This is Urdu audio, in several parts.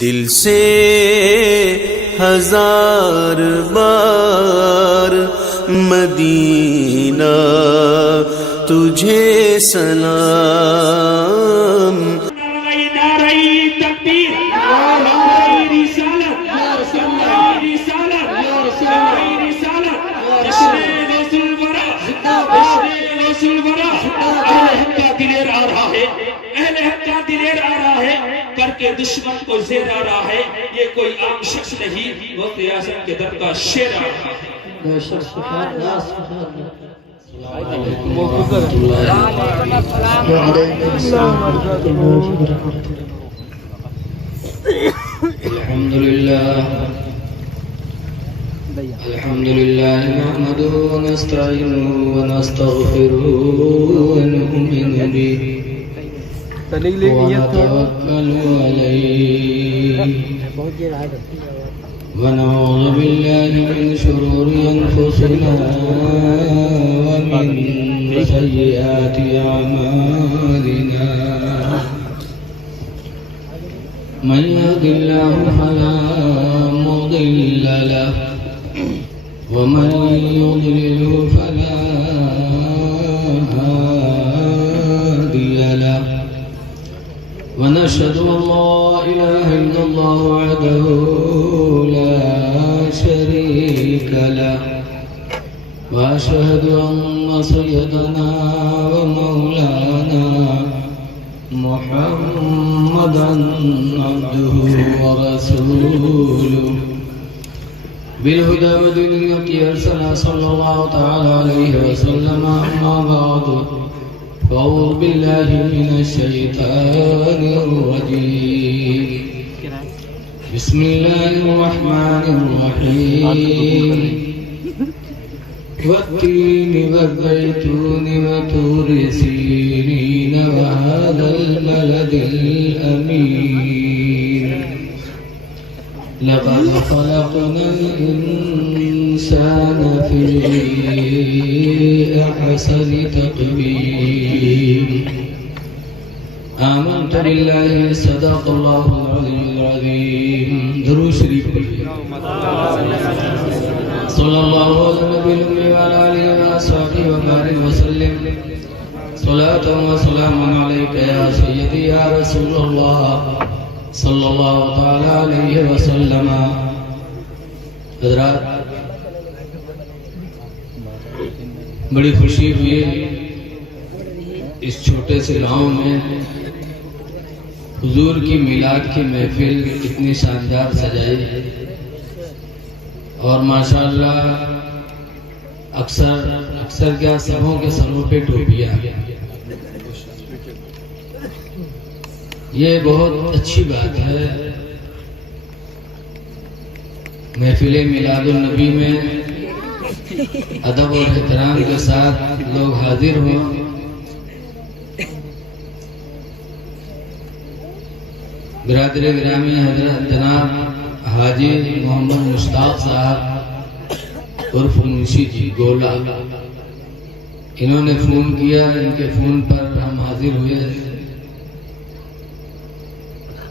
دل سے ہزار بار مدینہ تجھے سلام. کر کے دشمن کو زیر آ رہا ہے. یہ کوئی عام شخص نہیں، وہ اعظم کے در کا شیر آ رہا ہے. الحمد لله نحمده ونستعينه ونستغفره ونؤمن به ونتوكل عليه ونعوذ بالله من شرور أنفسنا ومن سيئات أعمالنا. من يهد الله فلا مضل له ومن يضلل فلا هادي له. ونشهد أن لا إله إلا الله وحده لا شريك له وأشهد أن سيدنا ومولانا محمدا عبده ورسوله بالهدى ودين الحق أرسله صلى الله تعالى عليه وسلم. أما بعد فأعوذ بالله من الشيطان الرجيم. بسم الله الرحمن الرحيم. والتين والزيتون وطور سينين وهذا البلد الأمين. لقد خلقنا الإنسان في أحسن تقويم. آمنت بالله صدق الله العظيم. درود شریف صلی اللہ علیہ نبی الأمي وعلى آله وصحبه وبارك وسلم. صلاة وسلام عليك يا سيدي يا رسول الله صلی اللہ تعالی علیہ وسلم. حضرات، بڑی خوشی ہوئی اس چھوٹے سے گاؤں میں حضور کی میلاد کی محفل اتنی شاندار سجائی. اور ماشاءاللہ اکثر کیا سبوں کے سروں پہ ٹوپیاں. یہ بہت اچھی بات ہے. محفل میلاد النبی میں ادب اور احترام کے ساتھ لوگ حاضر ہوں. برادر گرامی حضرت جناب حاجی محمد مشتاق صاحب عرف منشی جی گولا، انہوں نے فون کیا. ان کے فون پر ہم حاضر ہوئے.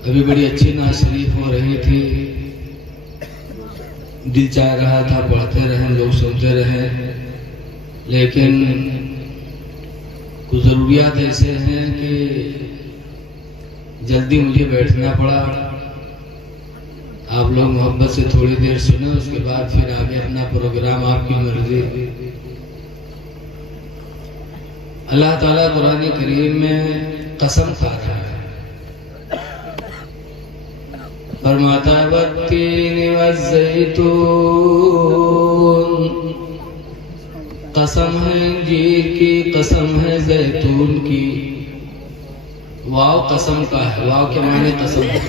ابھی بڑی اچھی نعت شریف ہو رہی تھی. دل چاہ رہا تھا پڑھتے رہیں، لوگ سنتے رہیں، لیکن کچھ ضروریات ایسے ہیں کہ جلدی مجھے بیٹھنا پڑا. آپ لوگ محبت سے تھوڑی دیر سنیں، اس کے بعد پھر آگے اپنا پروگرام آپ کی مرضی. اللہ تعالیٰ قرآن کریم میں قسم کھا رہا ہے، فرماتا ہے والتین والزیتون. قسم ہے انجیر کی، قسم ہے زیتون کی. واو قسم کا ہے، واو کے معنی قسم ہے.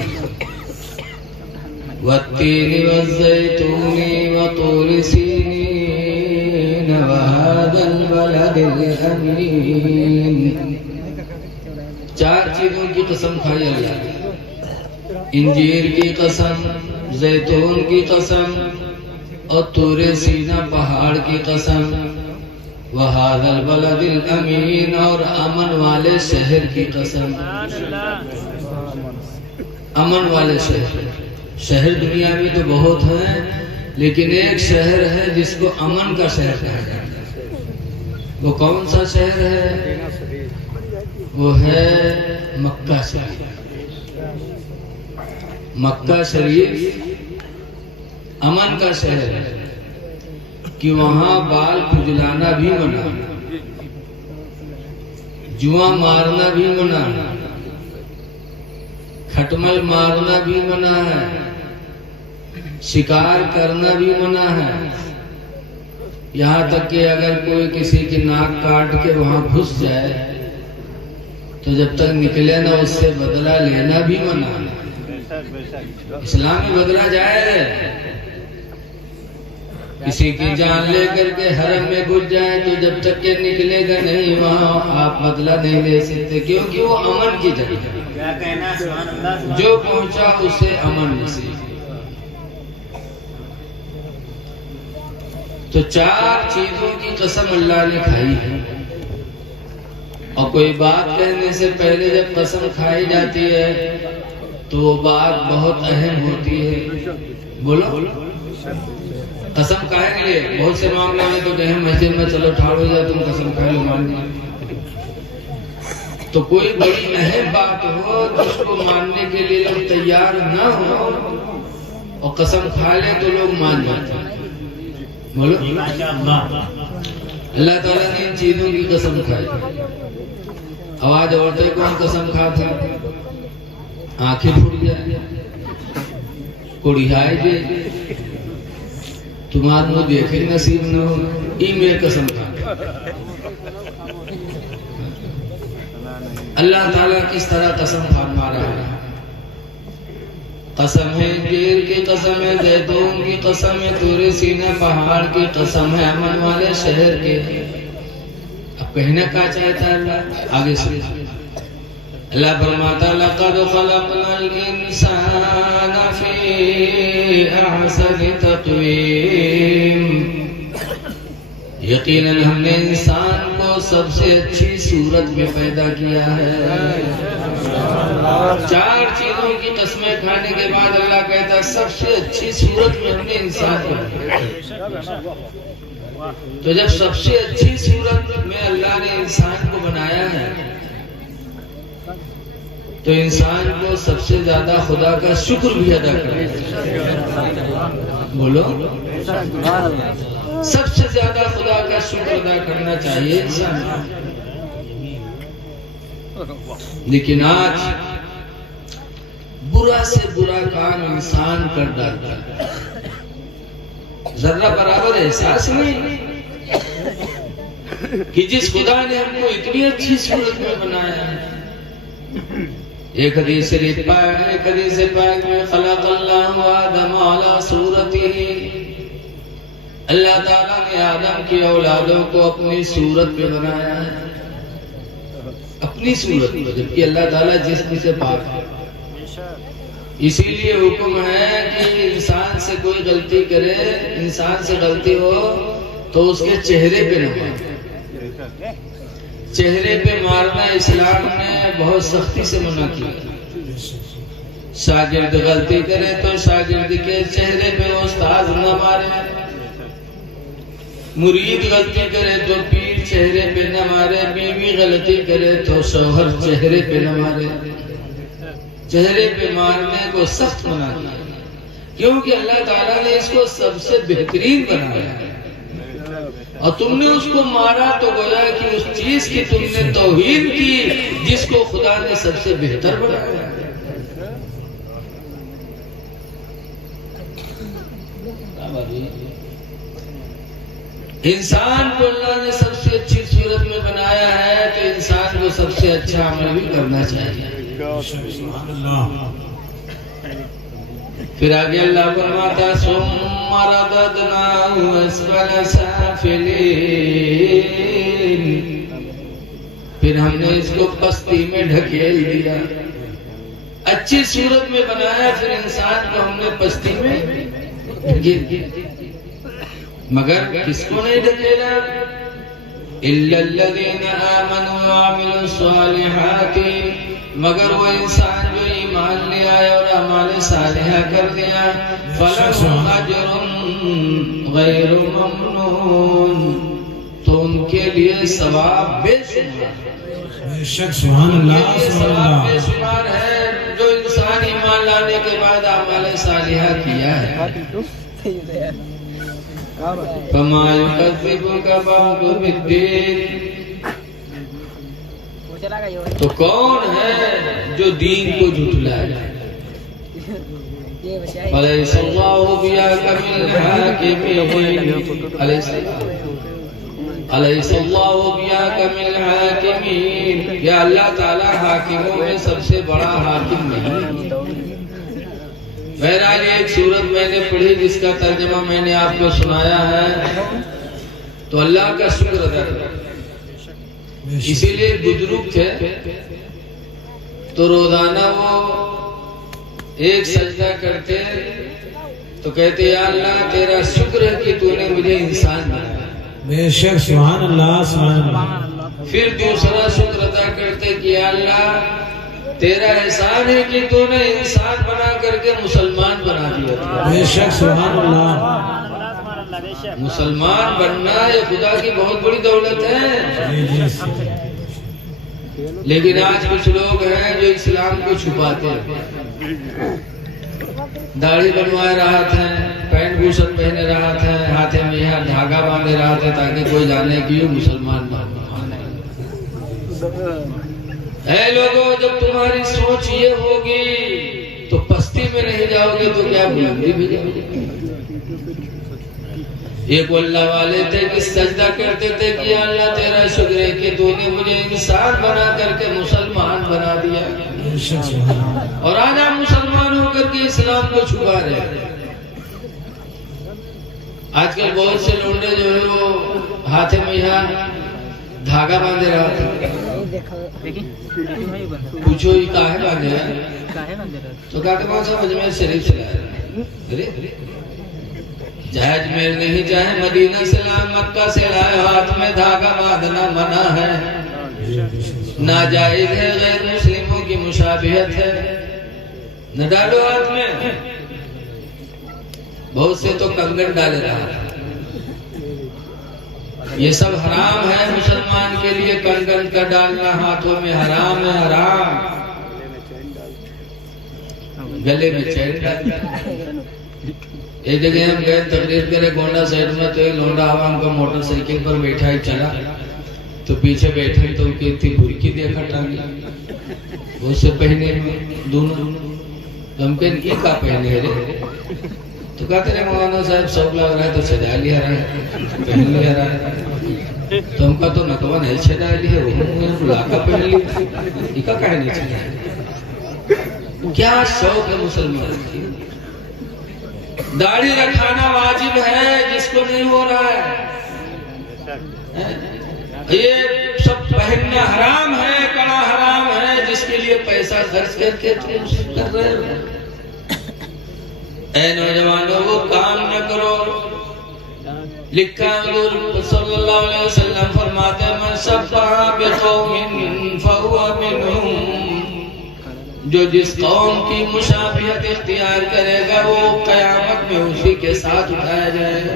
والتین والزیتون وطور سینین وهذا البلد الامین. چار چیزوں کی قسم کھائی اللہ نے. انجیر کی قسم، زیتون کی قسم اور طور سینہ پہاڑ کی قسم. وَهَذَا الْبَلَدِ الْأَمِينَ، اور امن والے شہر کی قسم. امن والے شہر. شہر دنیا میں تو بہت ہیں، لیکن ایک شہر ہے جس کو امن کا شہر کہا جاتا ہے۔ وہ کون سا شہر ہے؟ وہ ہے مکہ شریف۔ مکہ شریف امن کا شہر ہے کہ وہاں بال کھجلانا بھی منع، جوا مارنا بھی منع، کھٹمل مارنا بھی منع ہے، شکار کرنا بھی منع ہے۔ یہاں تک کہ اگر کوئی کسی کی ناک کاٹ کے وہاں گھس جائے تو جب تک نکلے نہ اس سے بدلہ لینا بھی منع ہے۔ اسلام میں بدلہ جائز ہے۔ کسی کی جان لے کر کے حرم میں گھس جائے تو جب تک کہ نکلے گا نہیں وہاں آپ بدلہ نہیں لے سکتے، کیونکہ وہ امن کی جگہ ہے۔ جو پہنچا اسے امن نصیب۔ تو 4 چیزوں کی قسم اللہ نے کھائی ہے، اور کوئی بات کہنے سے پہلے جب قسم کھائی جاتی ہے تو وہ بات بہت اہم ہوتی ہے۔ بولو قسم کھائیں گے۔ بہت سے معاملے میں تو کہیں مسجد میں چلو ٹھاڑ ہو جائے تم قسم کھا لو مان لیں، تو کوئی بڑی اہم بات ہو تو اس کو ماننے کے لیے لوگ تیار نہ ہو اور قسم کھا لیں تو لوگ مان جاتے ہیں۔ بولو اللہ تعالیٰ نے ان چیزوں کی قسم کھائی۔ آواز عورتیں کون قسم کھاتا؟ آنکھیں پھٹ جائے، کوڑیائی دے، تمہارے دیکھے نصیب نہ ہو، ای میں قسم کھاتا۔ اللہ تعالیٰ کس طرح قسم فرما رہا ہے؟ قسم ہے انجیر کی قسم ہے، زیتون کی قسم ہے، طور سینہ پہاڑ کی قسم ہے، امن والے شہر کے۔ اب کہنا کیا چاہتا ہے اللہ؟ آگے سے اللہ فرماتا لقد خلقنا الانسان فی احسن تقویم، یقیناً ہم نے انسان کو سب سے اچھی صورت میں پیدا کیا ہے۔ 4 چیزوں کی قسمیں کھانے کے بعد اللہ کہتا ہے سب سے اچھی صورت میں ہم نے انسان کو بنایا۔ تو جب سب سے اچھی صورت میں اللہ نے انسان کو بنایا ہے تو انسان کو سب سے زیادہ خدا کا شکر بھی ادا کرنا۔ بولو سب سے زیادہ خدا کا شکر ادا کرنا چاہیے انسان۔ لیکن آج برا سے برا کام انسان کر ڈالتا ہے، ذرہ برابر احساس نہیں کہ جس خدا نے ہم کو اتنی اچھی صورت میں بنایا ہے۔ ایک حدیث شریف پاک میں خلق اللہ آدم علی صورتہ، اللہ تعالیٰ نے آدم کی اولادوں کو اپنی صورت پہ بنایا ہے، اپنی صورت پہ، جبکہ اللہ تعالیٰ جسم سے پاک ہے۔ اسی لیے حکم ہے کہ انسان سے کوئی غلطی کرے، انسان سے غلطی ہو تو اس کے چہرے پہ نہ مارے۔ چہرے پہ مارنا اسلام نے بہت سختی سے منع کیا۔ شاگرد غلطی کرے تو شاگرد کے چہرے پہ استاد نہ مارے، مرید غلطی کرے تو پیر چہرے پہ نہ مارے، بیوی غلطی کرے تو شوہر چہرے پہ نہ مارے۔ چہرے پہ مارنے کو سخت منع کیا، کیونکہ اللہ تعالیٰ نے اس کو سب سے بہترین بنایا ہے، اور تم نے اس کو مارا تو گویا کہ اس چیز کی تم نے توہین کی جس کو خدا نے سب سے بہتر بنایا۔ انسان کو اللہ نے سب سے اچھی صورت میں بنایا ہے تو انسان کو سب سے اچھا عمل بھی کرنا چاہیے۔ پھر آگے اللہ فرماتا ثم رددناه اسفل سافلین، پھر ہم نے اس کو پستی میں ڈھکیل دیا۔ اچھی صورت میں بنایا پھر انسان کو ہم نے پستی میں ڈھکیل دیا، مگر کس کو نہیں ڈھکیلا؟ الا الذین آمنوا وعملوا الصالحات، مگر وہ انسان جو ایمان لے آئے اور اعمال صالحہ کر دیا فلہم اجر غیر ممنون، تو ان کے لیے ثواب بے شمار، بے شک سبحان اللہ سبحان ثواب بے اللہ. شمار ہے جو انسان ایمان لانے کے بعد اعمال صالحہ کیا ہے. فما یکذبک بعد بالدین، تو کون ہے جو دین کو جھٹلائے؟ الیس اللہ بیحکم الحاکمین، الیس اللہ بیحکم الحاکمین، یا اللہ تعالی حاکموں میں سب سے بڑا حاکم نہیں؟ بہرحال ایک سورت میں نے پڑھی جس کا ترجمہ میں نے آپ کو سنایا ہے، تو اللہ کا شکر ادا کریں. اسی لیے بزرگ تھے تو روزانہ وہ ایک سجدہ کرتے تو کہتے یا اللہ تیرا شکر ہے کہ تو نے مجھے انسان بنایا. بے شک سبحان اللہ سبحان اللہ. پھر دوسرا شکر ادا کرتے کہ یا اللہ تیرا احسان ہے کہ تو نے انسان بنا کر کے مسلمان بنا دیا. بے شک سبحان اللہ. مسلمان بننا یہ خدا کی بہت بڑی دولت ہے. جی جی. لیکن آج کچھ لوگ ہیں جو اسلام کو چھپاتے ہیں، داڑھی بنوائے رہا تھا، پینٹ بوشن پہنے رہا تھا، ہاتھے میں یہاں دھاگا باندھے رہا تھا تاکہ کوئی جانے کہ یہ مسلمان بنا. اے لوگوں جب تمہاری سوچ یہ ہوگی تو پستی میں نہیں جاؤ گے تو کیا بلندی بھی جاؤ گے. ایک اللہ والے تھے کہ سجدہ کرتے تھے کہ یا اللہ تیرا شکر ہے کہ تو نے مجھے انسان بنا کر کے مسلمان بنا دیا. بے شک سبحان اللہ. اور آج آپ مسلمان ہو کر کے اسلام کو چھپا رہے ہیں. آج کل بہت سے لونڈے جو ہے وہ ہاتھے میں یہاں دھاگا باندھے رہا تھا. پوچھو یہ کاہے باندھے رہا ہے تو کہا کہ وہاں صاحب اجمیر شریف سے لائے. چاہے اجمیر نہیں چاہے مدینہ سے لائے مکہ سے لائے، ہاتھ میں دھاگا باندھنا منع ہے، ناجائز ہے، غیر مسلموں کی مشابہت ہے. نہ ڈالو ہاتھ میں. بہت سے تو کنگن ڈالے رہا ہے. یہ سب حرام ہے مسلمان کے لیے. کنگن کا ڈالنا ہاتھوں میں حرام ہے، حرام. گلے میں چین ڈالنا. ایک جگہ ہم گئے تقریر کرے گونڈا سائڈ میں، تو ایک لونڈا عوام کا موٹر سائیکل پر بیٹھا ہی چلا تو پیچھے بیٹھے تو ان کی اتنی برکی دیکھا ٹانگی وہ سے پہنے دونوں. ہم کہیں یہ کا پہنے رہے تو کہتے رہے مولانا صاحب شوق لگ رہا ہے تو سجا لیا رہا ہے، پہن لیا رہا ہے. تو ہم کا تو نقوہ نہیں سجا لیا، وہ بلا کا پہن لیا. یہ کا کہنے چاہیے. کیا شوق ہے مسلمان کی. داڑھی رکھانا واجب ہے جس کو نہیں ہو رہا ہے. یہ سب پہننا حرام ہے، کڑا حرام ہے جس کے لیے پیسہ خرچ کر کے کر رہے ہو. اے نوجوانوں وہ کام نہ کرو. لکھا حضور صلی اللہ علیہ وسلم فرماتے ہیں من شبہ بقوم فہو منہم، جو جس قوم کی مشابہت اختیار کرے گا وہ قیامت میں اسی کے ساتھ اٹھایا جائے گا.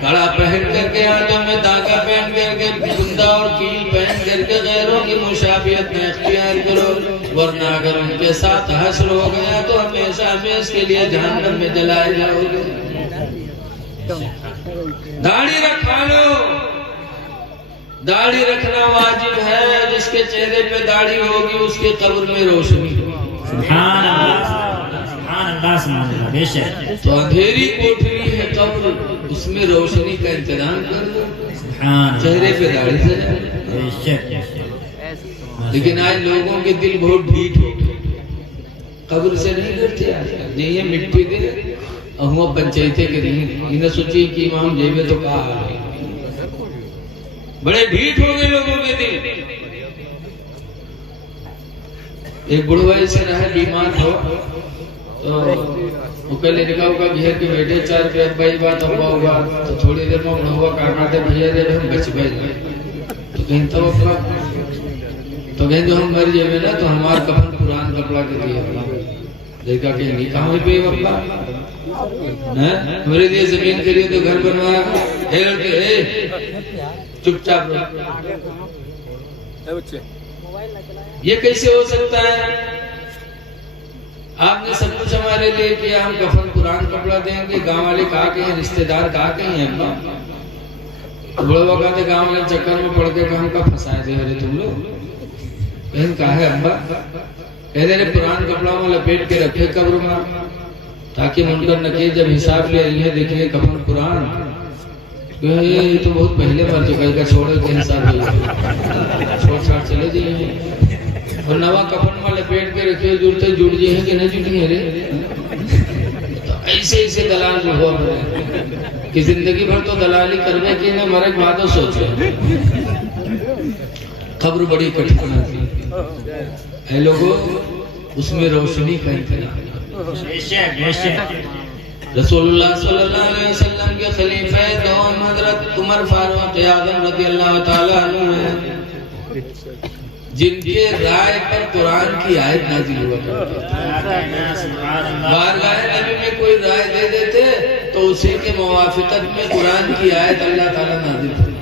کڑا پہن کر کے ہاتھوں میں دھاگا پہن کر کے گندا اور کیل پہن کر کے غیروں کی مشابہت میں اختیار کرو، ورنہ اگر ان کے ساتھ حشر ہو گیا تو ہمیشہ ہمیشہ کے لیے جہنم میں جلائے جاؤ گے. داڑھی رکھا لو. داڑھی رکھنا واجب ہے. جس کے چہرے پہ داڑھی ہوگی اس کے قبر میں روشنی ہوگی. سبحان اللہ سبحان اللہ سبحان اللہ. بے شک. تو اندھیری کوٹھری ہے قبر، اس میں روشنی کا انتظام کر دو. چہرے پہ داڑھی سے جائے. بے شک. لیکن آج لوگوں کے دل بہت ڈھیٹ ہو گئے. قبر سے نہیں ڈرتے. نہیں یہ مٹی دے ہوا پنچایتے کے نہیں. انہیں سوچی کہ امام جیبے تو کہا بڑے ڈھیٹ ہو گئے لوگوں کے دل. ایک بڑھوائی سے رہے بیمار ہو تو وہ پہلے نکاح کا گھیر کے بیٹھے چار پیٹ بھائی بات ہوا ہوگا تو تھوڑی دیر میں ہوا کہنا تھے بھیا دے ہم بچ گئے تو کہیں تو تو کہیں جو ہم مر جائے نا تو ہمارا کفن قرآن کپڑا کے دیے دیکھا کہ نہیں کہاں ہوئی پہ وقت ہمارے لیے زمین کے لیے تو گھر بنوایا چپ چاپ یہ کیسے ہو سکتا ہے؟ آپ نے سب کچھ ہمارے لیے کیا، ہم کفن قرآن کپڑا دیں گے، گاؤں والے کہا کہ ہیں، رشتہ دار کہا کہ ہیں، بڑے وہ کہتے گاؤں والے چکر میں پڑھ کے ہم کا پھنسائے تھے ارے تم لوگ بہن کہا ہے ابا کہتے ہیں قرآن کپڑا میں لپیٹ کے رکھے قبر میں تاکہ منکر نکیر جب حساب لے انہیں دیکھیں کفن قرآن یہ تو بہت پہلے مر چکا ہے چھوڑے کے حساب لے چھوڑ چھاڑ چلے جائیں اور نوا کفن میں لپیٹ کے رکھے جڑتے جڑ جائے ہیں کہ نہ جڑیں رے ایسے ایسے دلال جو ہوا بھرے کہ زندگی بھر تو دلالی کرنے کی نہ مرے بعد سوچے قبر بڑی کٹھن ہوتی اے لوگوں اس میں روشنی کا انتظام رسول اللہ صلی اللہ علیہ وسلم کے خلیفہ دوم حضرت عمر فاروق اعظم رضی اللہ تعالی عنہ ہیں جن کے رائے پر قرآن کی آیت نازل ہوا کرتی بارگاہ نبی میں کوئی رائے دے دیتے تو اسی کے موافقت میں قرآن کی آیت اللہ تعالیٰ نازل کرتی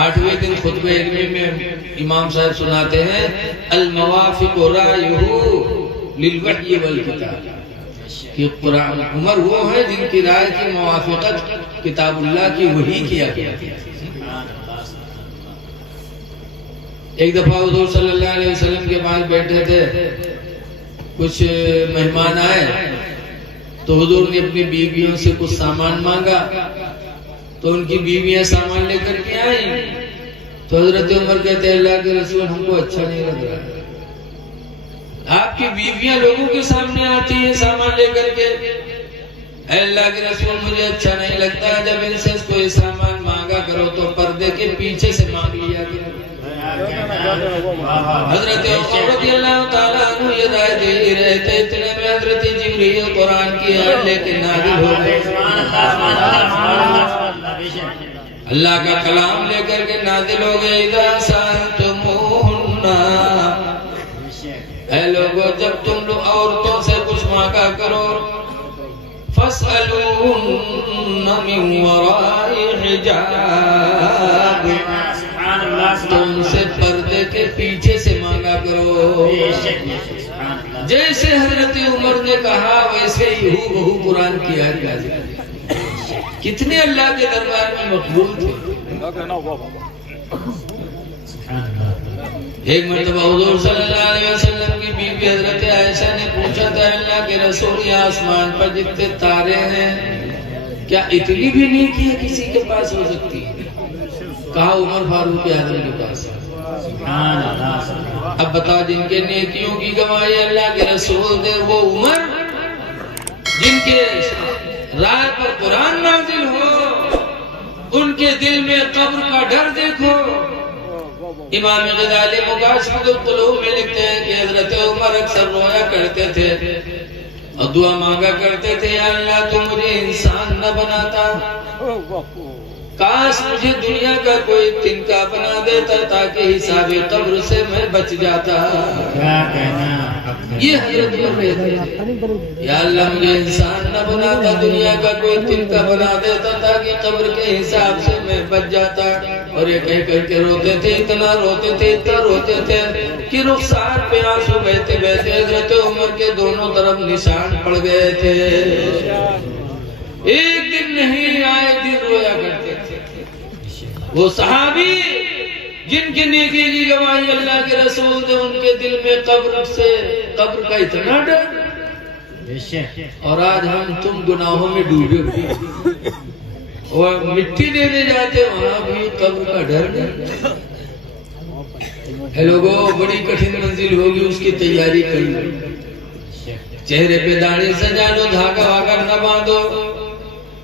8ویں دن خطبہ علمی میں امام صاحب سناتے ہیں الموافق رائیہ للوحی والکتاب کہ قرآن عمر وہ ہیں جن کی رائے کی موافقت کتاب اللہ کی وحی کیا گیا ایک دفعہ حضور صلی اللہ علیہ وسلم کے پاس بیٹھے تھے کچھ مہمان آئے تو حضور نے اپنی بیویوں سے کچھ سامان مانگا تو ان کی بیویاں سامان لے کر کے آئیں تو حضرت عمر کہتے ہیں اللہ کے رسول ہم کو اچھا نہیں لگ رہا آپ کی بیویاں لوگوں کے سامنے آتی ہیں سامان لے کر کے اے اللہ کے رسول مجھے اچھا نہیں لگتا جب ان سے کوئی سامان مانگا کرو تو پردے کے پیچھے سے مانگ لیا کرو حضرت عمر رضی اللہ تعالیٰ عنہ یہ رائے دے رہے تھے اتنے میں حضرت جبریل قرآن کی آیت لے کے نازل ہو گئے اللہ کا کلام لے کر کے نازل ہو گئے اذا سألتموهن اے لوگوں جب تم لوگ عورتوں سے کچھ مانگا کرو فاسألوهن من وراء حجاب تم سے پردے کے پیچھے سے مانگا کرو جیسے حضرت عمر نے کہا ویسے ہی بہو قرآن کی آیت نازل کتنے اللہ کے دربار میں مقبول تھے ایک مرتبہ حضور صلی اللہ علیہ وسلم کی بیوی حضرت عائشہ نے پوچھا تھا اللہ کے رسول یہ آسمان پر جتنے تارے ہیں کیا اتنی بھی نیکی کسی کے پاس ہو سکتی ہے کہا عمر فاروق اعظم کے پاس اب بتا جن کے نیکیوں کی گواہی اللہ کے رسول دے وہ عمر جن کے رائے پر قرآن نازل ہو ان کے دل میں قبر کا ڈر دیکھو امام غزالی مکاشفۃ القلوب میں لکھتے ہیں کہ حضرت عمر اکثر رویا کرتے تھے اور دعا مانگا کرتے تھے یا اللہ تو مجھے انسان نہ بناتا کاش مجھے دنیا کا کوئی تنکا بنا دیتا تاکہ حساب قبر سے میں بچ جاتا یہ حضرت عمر کہتے ہیں یا اللہ مجھے انسان نہ بناتا دنیا کا کوئی تنکا بنا دیتا تاکہ قبر کے حساب سے میں بچ جاتا اور یہ کہہ کر کے روتے تھے اتنا روتے تھے کہ رخسار پہ آنسو بہتے بہتے حضرت عمر کے دونوں طرف نشان پڑ گئے تھے ایک دن نہیں آئے دن رویا کرتے تھے وہ صحابی جن کی نیکی کی گواہی اللہ کے رسول نے ان کے دل میں قبر کا اتنا ڈر اور آج ہم تم گناہوں میں ڈوبے ہوئے اور مٹی دینے جاتے وہاں بھی قبر کا ڈر نہیں اے لوگوں بڑی کٹھن منزل ہوگی اس کی تیاری کرو چہرے پہ داڑھی سجا لو دھاگا واگا نہ باندھو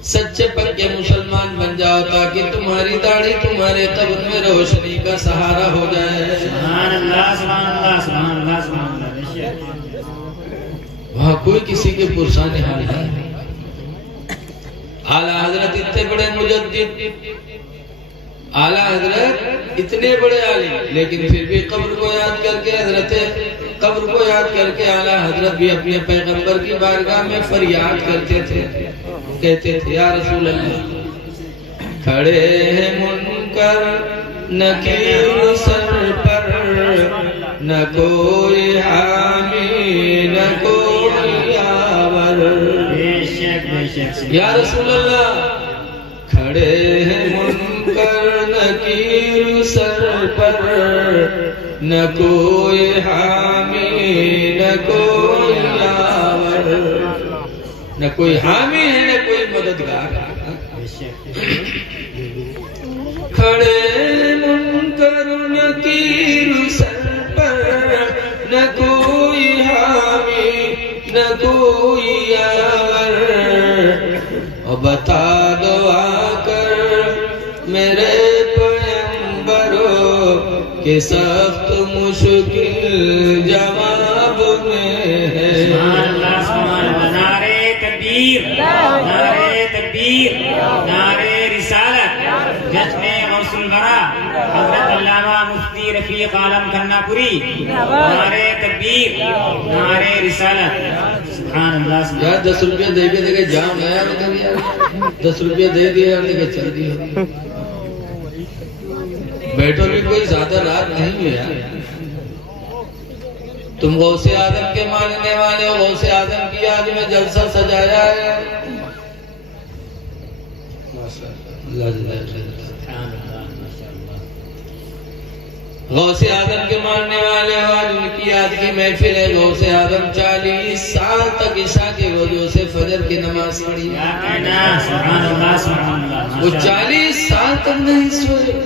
سچے پکے مسلمان بن جاؤ تاکہ تمہاری داڑھی تمہارے قبر میں روشنی کا سہارا ہو جائے سبحان اللہ سبحان اللہ سبحان اللہ سبحان اللہ وہاں کوئی کسی کے پرسان حال نہیں اعلیٰ حضرت اتنے بڑے مجدد اعلیٰ حضرت اتنے بڑے عالم، لیکن پھر بھی قبر کو یاد کر کے قبر کو یاد کر کے اعلیٰ حضرت بھی اپنے پیغمبر کی بارگاہ میں فریاد کرتے تھے، کہتے تھے یا رسول اللہ کھڑے ہیں منکر نکیر سر پر، نہ کوئی حامی نہ کوئی یاور. یا رسول اللہ کھڑے ہیں منکر نکیر سر پر، نہ کوئی حامی نہ کوئی یاور. نہ کوئی حامی ہے نہ کوئی مددگار. کھڑے منکر نکیر سر پر، نہ کوئی حامی نہ کوئی یاور. اور بتا دو آ کر میرے پیغمبرو کہ سخت مشکل جواب میں ہے. نعرے تکبیر، نعرے تکبیر، نعرے رسالت. جشن غوث الورا حضرت علامہ مفتی رفیق عالم کھنہ پوری. نعرے تکبیر، نعرے رسالت. سبحان اللہ. یار 10 روپیہ دے کے دیکھے جام گیا یار، 10 روپیہ دے دیا اور دیکھے چل دیا. بیٹھو بھی کوئی زیادہ رات نہیں ہوئی یار. تم غوث آدم کے ماننے والے ہو، غوث آدم کی یاد میں جلسہ سجایا ہے. غوث آدم کے ماننے والے ہو، آج ان کی یاد کی محفل ہے. غوث آدم 40 سال تک عشاء کے وضو سے فجر کی نماز پڑھی. وہ 40 سال تک نہیں سوئے.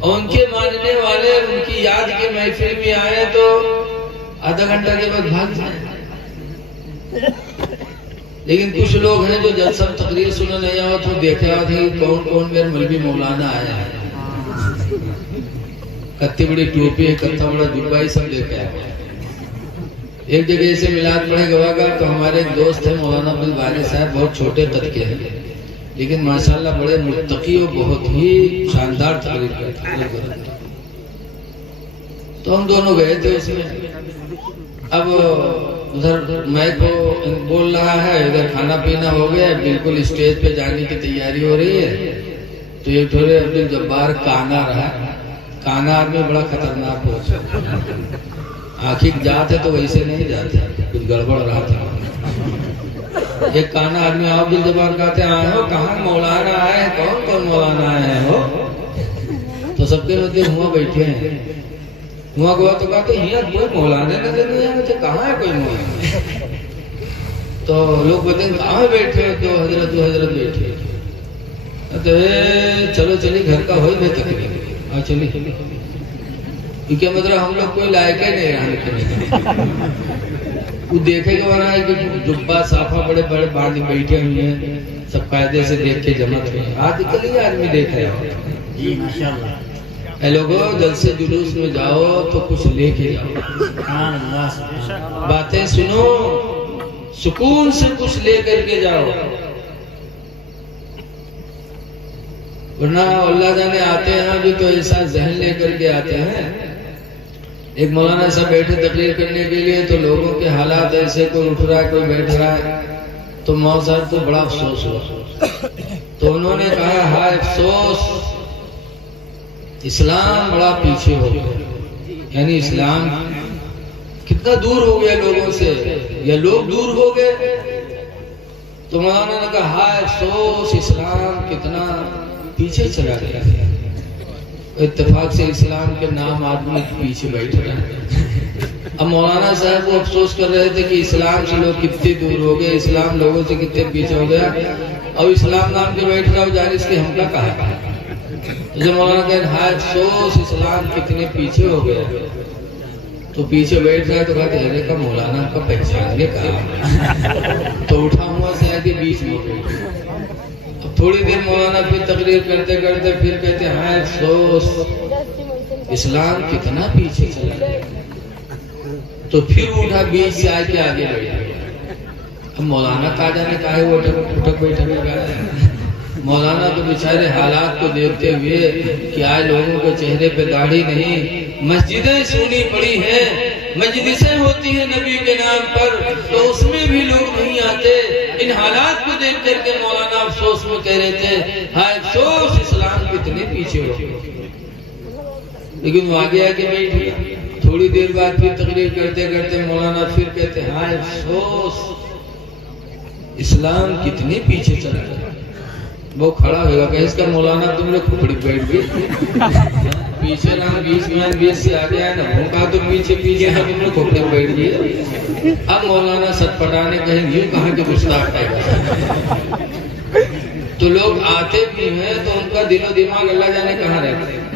اور ان کے ماننے والے ان کی یاد کی محفل میں آئے تو آدھا گھنٹہ کے بعد بھاگ جائیں. لیکن کچھ لوگ ہیں جو جلسہ تقریر سننے نہیں آؤ تو دیکھا تھی کون کون میرے مولوی مولانا آیا ہے. کتنی بڑی ٹوپی ہے، کتنا بڑا جبہ، سب دیکھا ہے. ایک جگہ سے میلاد پڑھے گوا کا تو ہمارے ایک دوست ہیں مولانا عبد الباری صاحب، بہت چھوٹے قد کے ہیں لیکن ماشاءاللہ بڑے متقی اور بہت ہی شاندار تقریر کرتے ہیں. تو ہم دونوں گئے تھے اس میں. اب ادھر میں کو بول رہا ہے، ادھر کھانا پینا ہو گیا، بالکل اسٹیج پہ جانے کی تیاری ہو رہی ہے. تو یہ تھوڑے عبد الجبار کانا رہا. کانا آدمی بڑا خطرناک ہوتا ہے. آخر جاتے تو ویسے نہیں جاتے، کچھ گڑبڑ رہا تھا. ایک کانا آدمی آپ عبد الجبار کہتے ہیں آئے ہو کہاں مولانا آئے ہیں، کون کون مولانا آئے ہو. تو سب کے مدے ہوا بیٹھے ہیں. ہوا گوا تو کہتے ہیں یہاں کوئی مولانا نظر نہیں آئے تھے، کہاں ہے کوئی مولانا. تو لوگ کہتے ہیں کہاں بیٹھے، تو حضرت بیٹھے. چلو چلی گھر کا ہوئی میں تقریر چلی. کیونکہ مطلب ہم لوگ کوئی لائق ہے نہیں رہنے کے. وہ دیکھے گا ورنہ ہے کہ جبہ صافہ بڑے بڑے باندھ بیٹھے ہوئے ہیں، سب قاعدے سے دیکھ کے جمع ہوئے. آج کل یہ آدمی دیکھ رہے ہو جی ماشاءاللہ. اے لوگوں جلسے جلوس میں جاؤ تو کچھ لے کے جاؤ، باتیں سنو، سکون سے کچھ لے کر کے جاؤ. ورنہ اللہ جانے آتے ہیں جو تو ایسا ذہن لے کر کے آتے ہیں. ایک مولانا صاحب بیٹھے تقریر کرنے کے لیے تو لوگوں کے حالات ایسے، کوئی اٹھ رہا ہے کوئی بیٹھ رہا ہے. تو مولانا صاحب کو بڑا افسوس ہوا. تو انہوں نے کہا ہائے افسوس، اسلام بڑا پیچھے ہو گیا. یعنی اسلام کتنا دور ہو گیا لوگوں سے، یا لوگ دور ہو گئے. تو مولانا نے کہا ہائے افسوس، اسلام کتنا پیچھے چلا گیا. اتفاق سے اسلام کے نام آدمی پیچھے بیٹھ رہے ہیں. اب مولانا صاحب وہ افسوس کر رہے تھے کہ اسلام سے لوگ کتنے دور ہو گئے، اسلام لوگوں سے کتنے پیچھے ہو گیا. اور اسلام نام کے بیٹھ رہا ہو جاری اس کے ہم کا کہا. جب مولانا کہتے ہائے افسوس، اسلام کتنے پیچھے ہو گئے. تو پیچھے بیٹھ رہا ہے تو کہتے ہیں کا مولانا کا پہچاننے کا. تو اٹھا ہوا سے کے بیچ میں بیٹھ. تھوڑی دیر مولانا پھر تقریر کرتے کرتے پھر کہتے ہیں ہائے افسوس، اسلام کتنا پیچھے چلا گیا. تو پھر اٹھا بیچ سے آ کے آگے بیٹھا. اب مولانا کہا جانے کا ہے وہ اٹھک بیٹھا. مولانا تو بیچارے حالات کو دیکھتے ہوئے کہ آج لوگوں کے چہرے پہ داڑھی نہیں، مسجدیں سونی پڑی ہیں، مجلسیں ہوتی ہیں نبی کے نام پر، تو اس میں بھی لوگ نہیں آتے۔ ان حالات کو دیکھ کر کے مولانا افسوس میں کہہ رہے تھے، ہائے افسوس اسلام کتنے پیچھے ہو گئے۔ لیکن وہ آگے آگے بیٹھ گیا۔ تھوڑی دیر بعد پھر تقریر کرتے کرتے مولانا پھر کہتے ہیں، ہائے افسوس اسلام کتنے پیچھے چلا گیا۔ وہ کھڑا ہوگا کہ اس کا مولانا تم نے کھپڑی بیٹھ گئی، پیچھے نہ 20 سے آگے آئے نا بھونکا تو پیچھے پیچھے ہم تم نے کھپڑی بیٹھ گئی۔ اب مولانا سٹ پٹانے کہیں گے کہاں کے گستاخ ٹائپ۔ تو لوگ آتے بھی ہیں تو ان کا دل و دماغ اللہ جانے کہاں رہتے ہیں۔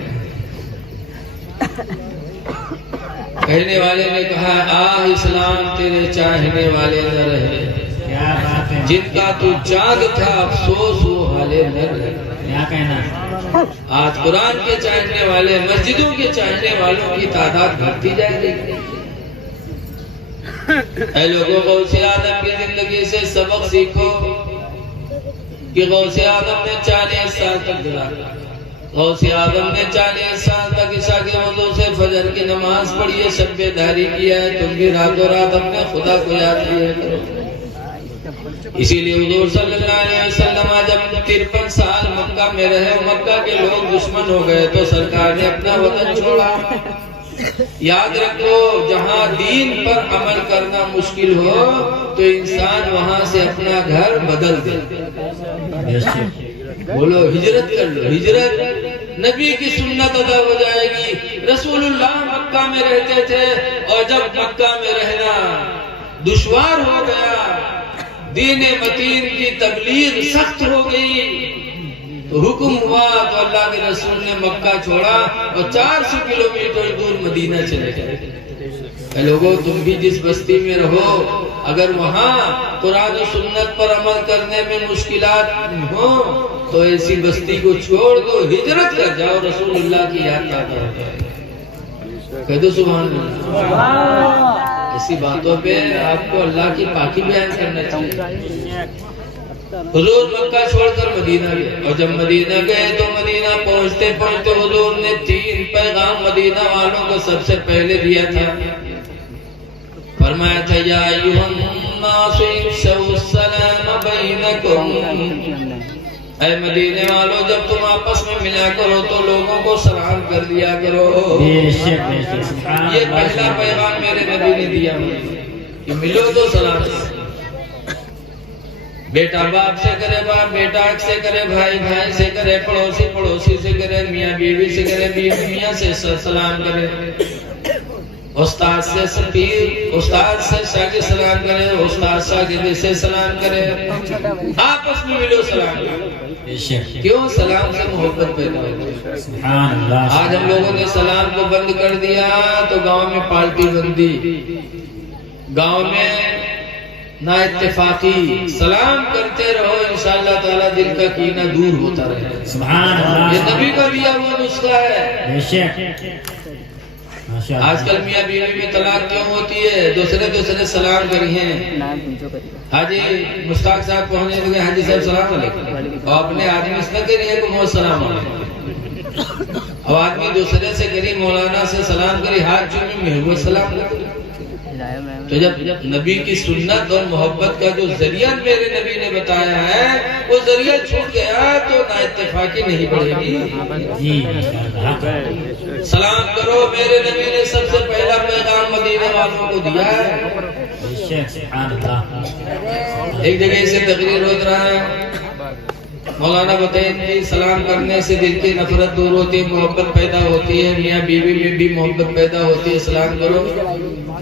کہنے والے نے کہا، آہ اسلام تیرے چاہنے والے نہ رہے، کیا بات ہے، جن کا تو چاند تھا افسوس وہ حالے نہ رہے۔ کیا کہنا۔ آج قرآن کے چاہنے والے، مسجدوں کے چاہنے والوں کی تعداد بڑھتی جائے گی۔ اے لوگوں، غوث اعظم کی زندگی سے سبق سیکھو کہ غوث اعظم نے 40 سال تک گزارا۔ غوث اعظم نے 40 سال تک عشاء کے وضو سے فجر کی نماز پڑھی ہے، شب داری کیا ہے۔ تم بھی راتوں رات اپنے خدا کو یاد کیا کرو۔ اسی لیے حضور صلی اللہ علیہ وسلم جب 53 سال مکہ میں رہے، مکہ کے لوگ دشمن ہو گئے تو سرکار نے اپنا وطن چھوڑا۔ یاد رکھو، جہاں دین پر عمل کرنا مشکل ہو تو انسان وہاں سے اپنا گھر بدل دے۔ بولو ہجرت کر لو، ہجرت نبی کی سنت ادا ہو جائے گی۔ رسول اللہ مکہ میں رہتے تھے اور جب مکہ میں رہنا دشوار ہو گیا، دین متین کی تبلیغ سخت ہو گئی، تو حکم ہوا تو اللہ کے رسول نے مکہ چھوڑا اور 400 کلومیٹر دور مدینہ چلے گئے۔ اے لوگوں، تم بھی جس بستی میں رہو، اگر وہاں قرآن و سنت پر عمل کرنے میں مشکلات ہوں تو ایسی بستی کو چھوڑ دو، ہجرت کر جاؤ، رسول اللہ کی یاد کرو۔ کہہ دو سبحان اللہ۔ ایسی باتوں پہ آپ کو اللہ کی پاکی بیان کرنا چاہیے۔ حضور مکہ چھوڑ کر مدینہ گئے، اور جب مدینہ گئے تو مدینہ پہنچتے پہنچتے حضور نے 3 پیغام مدینہ والوں کو سب سے پہلے دیا تھا۔ فرمایا تھا، یا ایھا الناس افشوا السلام بینکم، اے مدینے والوں، جب تم آپس میں ملا کرو تو لوگوں کو سلام کر دیا کرو۔ یہ پہلا پیغام میرے نبی نے دیا کہ ملو تو سلام کرو۔ بیٹا باپ سے کرے باپ، بیٹا سے کرے بھائی، بھائی سے کرے پڑوسی، پڑوسی سے کرے میاں بیوی سے کرے بیوی میاں سے سلام کرے، استاد سے سفیر، استاد سے شاگرد سلام کرے، استاد شاگرد سے سلام کرے، آپس میں ملو سلام کرے۔ کیوں؟ سلام سے محبت پیدا ہوتی ہے۔ آج ہم لوگوں نے سلام کو بند کر دیا تو گاؤں میں پارٹی بندی، گاؤں میں نا اتفاقی، سلام کرتے رہو، انشاءاللہ تعالیٰ دل کا کینہ دور ہوتا رہے۔ سبحان اللہ، یہ نبی کا دیا ہوا نسخہ ہے۔ آج کل میاں بیوی میں طلاق کیوں ہوتی ہے؟ دوسرے سلام کری ہیں۔ حاجی مشتاق صاحب پہنچے لگے، حاجی صاحب سلام علیکم، اور اپنے آدمی اس نے کری ہے کہ محمد سلام علیکم۔ اب آدمی دوسرے سے کری، مولانا سے سلام کری، ہاتھ چومی محمد سلام علیکم۔ تو جب نبی کی سنت اور محبت کا جو ذریعہ میرے نبی نے بتایا ہے وہ ذریعہ چھوٹ گیا تو نا اتفاقی نہیں پڑے گی۔ سلام کرو، میرے نبی نے سب سے پہلا پیغام مدینہ والوں کو دیا ہے۔ ایک جگہ سے تقریر ہو رہا ہے، مولانا بتائیں کہ سلام کرنے سے دل کی نفرت دور ہوتی ہے، محبت پیدا ہوتی ہے، میاں بیوی میں بھی محبت پیدا ہوتی ہے، سلام کرو۔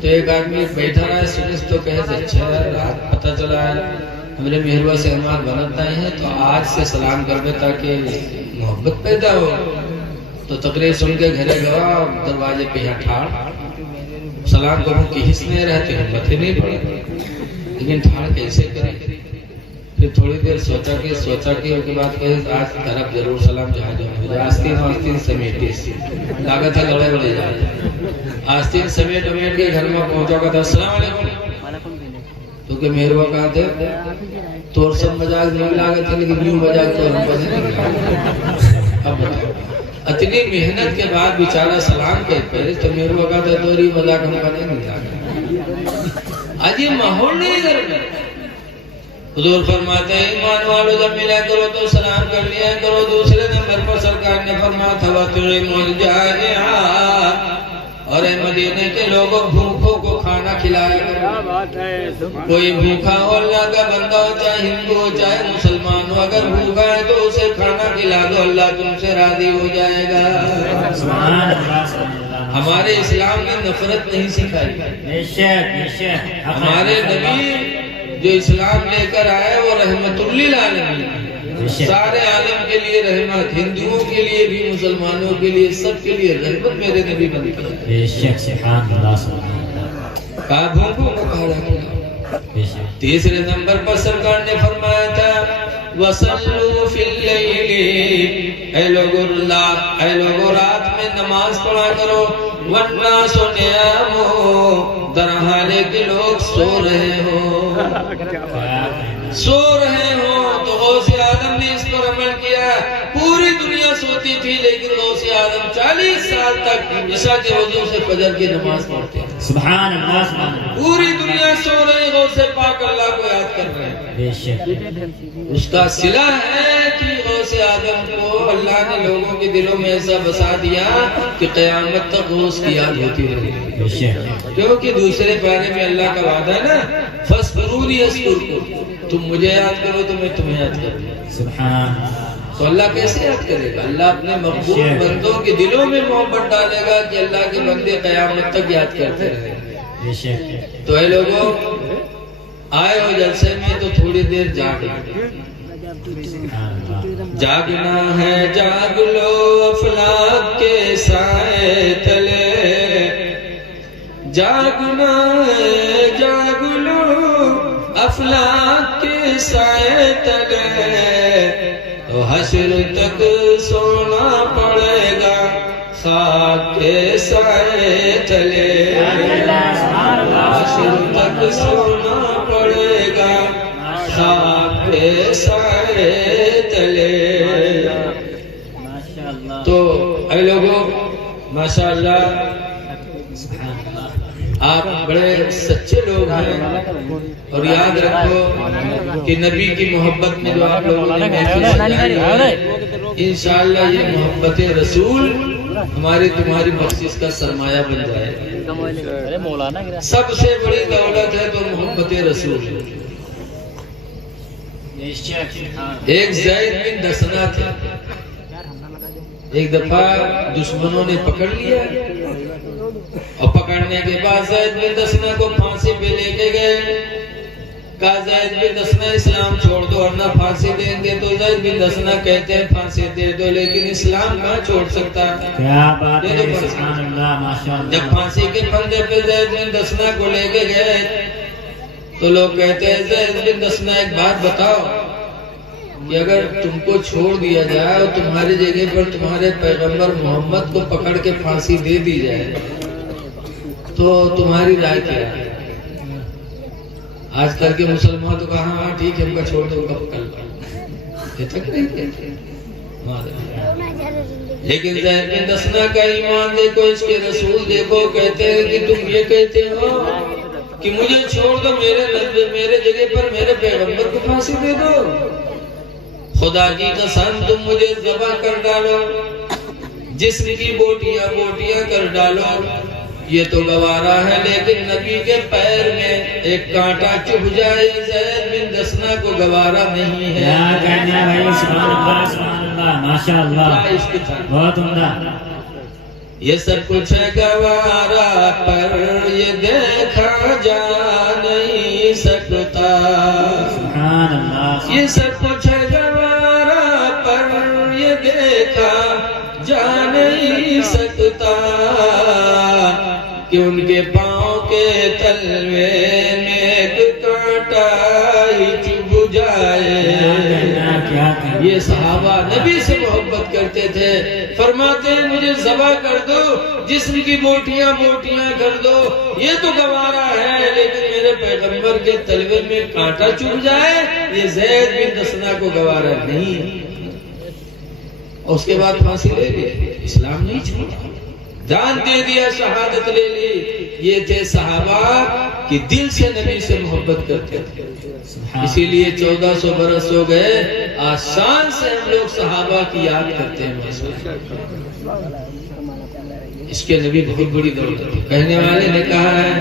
تو ایک آدمی بیٹھا رہا ہے، سنس تو کہے اچھا ہے، رات پتہ چلا ہے ہمارے مہربا سے ہمارے بنت آئے ہیں تو آج سے سلام کر دے تاکہ محبت پیدا ہو۔ تو تقریر سن کے گھرے گیا، دروازے پہ یہاں ٹھاڑ، سلام کروں کی حس نہیں رہتے، ہمت ہی نہیں پڑی، لیکن ٹھاڑ کیسے کریں؟ پھر تھوڑی دیر سوچا کہ اس کے بعد کہ آج طرف ضرور سلام جہاں جاؤں، آستین سمیٹی سی لاگت ہے لڑے بڑے جائے، آستین سمیٹ کے گھر میں پہنچا کہ السلام علیکم، تو کہ مہربا کہا تھے تو اور سب مذاق نہیں لاگے تھے لیکن یوں مذاق تو ہم کو نہیں لگا. اب بتاؤ اتنی محنت کے بعد بیچارہ سلام کہتے پہلے تو میرے وقت ہے تو یہ مذاق ہم کا نہیں لگا. آج یہ ماحول نہیں گھر میں. حضور فرماتے ہیں ایمان والو جب ملا کرو تو سلام کر لیا کرو. دوسرے نمبر پر سرکار نے فرمایا تھا وَتُعِمُ الْجَائِعَ، اور اے مدینے کے لوگوں بھوکوں کو کھانا کھلایا کرو. کوئی بھوکا ہو اللہ کا بندہ ہو چاہے ہندو ہو چاہے مسلمان ہو، اگر بھوکا ہے تو اسے کھانا کھلا دو، اللہ تم سے راضی ہو جائے گا. ہمارے اسلام نے نفرت نہیں سکھائی. ہمارے نبی جو اسلام لے کر آئے وہ رحمت للعالمین، سارے عالم کے لیے رحمت، ہندوؤں کے لیے بھی مسلمانوں کے لیے سب کے لیے رحمت میرے نبی بن گئے. کہا بھوکوں کو کھانا کھلاؤ. تیسرے نمبر پر سرکار نے فرمایا تھا وَصَلُّوا فِي اللَّيْلِ، اے لوگوں رات میں نماز پڑھا کرو. وَالنَّاسُ نِيَامٌ، در حالے کہ لوگ سو رہے ہو. تو غوث اعظم نے اس پر عمل کیا. پوری دنیا سوتی تھی لیکن غوث اعظم 40 سال تک عشاء کے وضو سے فجر کی نماز پڑھتے ہیں. سبحان اللہ سبحان اللہ. پوری دنیا سو رہے، غوث پاک اللہ کو یاد کر رہے ہیں. بے شک اس کا صلہ ہے کہ غوث اعظم کو اللہ نے لوگوں کے دلوں میں ایسا بسا دیا کہ قیامت تک غوث کی یاد ہوتی رہے. بے شک کیونکہ دوسرے پارے میں اللہ کا وعدہ ہے نا فَاسْبِرُونِي أَذْكُرْكُمْ، تم مجھے یاد کرو تو میں تمہیں یاد کروں. سبحان. تو اللہ کیسے یاد کرے گا؟ اللہ اپنے مقبول بندوں کے دلوں میں محبت ڈالے گا کہ اللہ کے بندے قیامت تک یاد کرتے رہے. بے شک. تو اے لوگوں آئے ہو جلسے میں تو تھوڑی دیر جاگ لو. جاگنا ہے جاگ لو افلاک کے سائے تلے، جاگنا ہے جاگ لو افلاک کے سائے تلے، تو حشر تک سونا پڑے گا خاک کے سائے تلے. حشر تک سونا پڑے گا خاک کے سائے تلے. تو اے لوگوں ماشاءاللہ آپ بڑے سچے لوگ ہیں، اور یاد رکھو کہ نبی کی محبت میں جو آپ لوگوں نے محفل سجائی ہے، انشاءاللہ یہ محبت رسول ہماری تمہاری بخشش کا سرمایہ بن جائے. سب سے بڑی دولت ہے تو محبت رسول. ایک زید بن دسنا تھا، ایک دفعہ دشمنوں نے پکڑ لیا، اور پکڑنے کے بعد زید بن دسنا کو پھانسی پہ لے کے گئے. کہا زید بن دسنا اسلام چھوڑ دو ورنہ پھانسی دیں گے. تو زید بن دسنا کہتے ہیں پھانسی دے دو، لیکن اسلام کہاں چھوڑ سکتا. کیا بات ہے. سبحان اللہ ماشاءاللہ. جب پھانسی کے پھندے پہ زید بن دسنا کو لے کے گئے تو لوگ کہتے ہیں زید بن دسنا ایک بات بتاؤ کہ اگر تم کو چھوڑ دیا جائے اور تمہاری جگہ پر تمہارے پیغمبر محمد کو پکڑ کے پھانسی دے دی جائے تو تمہاری رائے کیا ہے؟ آج کل کے مسلمان تو کہا ہاں ٹھیک ہے ہم کا چھوڑ دو کب کل تک نہیں کہتے. لیکن زید بن دسنا کا ایمان دیکھو، اس کے رسول دیکھو. کہتے ہیں کہ تم یہ کہتے ہو کہ مجھے چھوڑ دو، میرے جگہ پر میرے پیغمبر کو پھانسی دے دو. خدا کی قسم تم مجھے ذبح کر ڈالو، جسم کی بوٹیاں کر ڈالو، یہ تو گوارا ہے. لیکن نبی کے پیر میں ایک کانٹا چبھ جائے زید بن دسنا کو گوارا نہیں ہے. کیا کہنے بھائی. سبحان اللہ سبحان اللہ ماشاءاللہ. بہت عمدہ. یہ سب کچھ ہے گوارا پر یہ دیکھا جا نہیں سکتا. سبحان اللہ. یہ سب کچھ ہے گوارا پر یہ دیکھا جا نہیں سکتا کہ ان کے پاؤں کے تلوے میں ایک کانٹا ہی چبھ جائے. یہ صحابہ نبی سے محبت کرتے تھے. فرماتے ہیں مجھے ذبح کر دو, جسم کی بوٹیاں بوٹیاں کر دو, یہ تو گوارا ہے, لیکن میرے پیغمبر کے تلوے میں کانٹا چبھ جائے یہ زید بن دسنہ کو گوارا نہیں. اور اس کے بعد پھانسی لے لی, اسلام نہیں چھوڑا, جان دے دیا, شہادت لے لی. یہ تھے صحابہ کہ دل سے نبی سے محبت کرتے تھے. اسی لیے 1400 برس ہو گئے, آسان سے ہم لوگ صحابہ کی یاد کرتے ہیں. اس کے نبی بہت بڑی دولت ہے. کہنے والے نے کہا ہے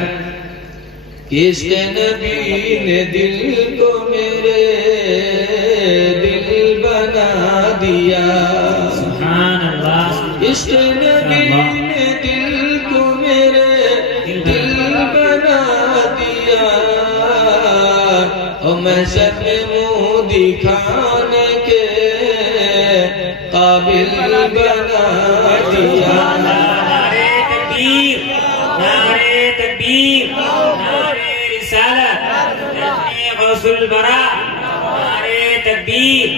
کہ اس کے نبی نے دل کو میرے دل بنا دیا. سبحان اللہ. اس کے نبی نے دل کو میرے دل بنا دیا, اور محشر میں منہ دکھانے کے قابل بنا دیا. نعرے تکبیر, نعرے تکبیر, نعرے رسالت, نعرے غوث البرا, نعرے تکبیر,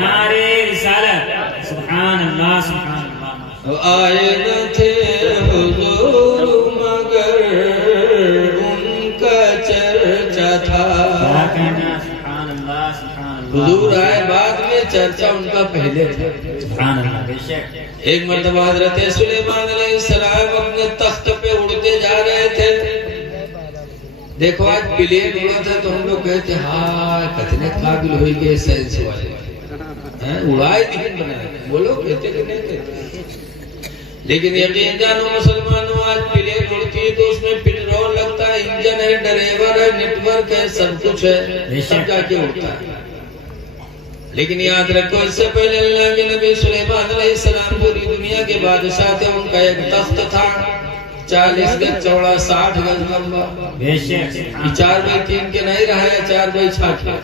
نعرے رسالت. سبحان اللہ, سبحان اللہ. آئے نہ تھے حضور مگر ان کا چرچا تھا. سبحان اللہ, سبحان اللہ. حضور آئے بعد میں, چرچا ان کا پہلے تھا. سبحان اللہ. بے شک ایک مرتبہ حضرت سلیمان علیہ السلام اپنے تخت پہ اڑتے جا رہے تھے. دیکھو آج پلین اڑا تھا تو ہم لوگ کہتے ہاں کتنے قابل ہوئی گئے سائنس والے, اڑائے نہیں بنائے. بولو کہتے کہ نہیں کہتے. لیکن یقین جانو مسلمانوں, آج پلین اڑتی ہے تو اس میں پیٹرول لگتا ہے, انجن ہے, ڈرائیور ہے, نیٹ ورک ہے, سب کچھ ہے, سب کا کیا اڑتا ہے. لیکن یاد رکھو اس سے پہلے اللہ کے نبی سلیمان علیہ السلام پوری دنیا کے بادشاہ تھے. ان کا ایک تخت تھا 40 گز چوڑا, 60 گز لمبا. بے شک. یہ 4x3 کے نہیں رہا ہے, 4x6 کے.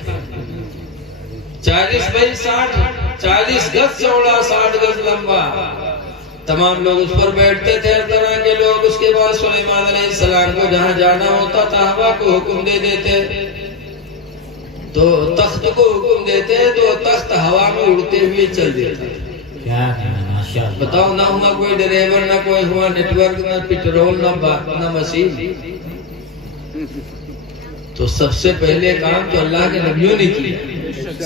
40x60, 40 گز چوڑا, 60 گز لمبا. تمام لوگ اس پر بیٹھتے تھے, ہر طرح کے لوگ. اس کے بعد سلیمان علیہ السلام کو جہاں جانا ہوتا تھا ہوا کو حکم دے دیتے, تو تخت کو حکم دیتے تو تخت ہوا میں اڑتے ہوئے چل دیتا. کیا کہنا, ماشاءاللہ. بتاؤ, نہ ہوا کوئی ڈرائیور, نہ کوئی ہوا نیٹ ورک, نہ پیٹرول, نہ مشین. تو سب سے پہلے کام تو اللہ کے نبیوں نے کیا.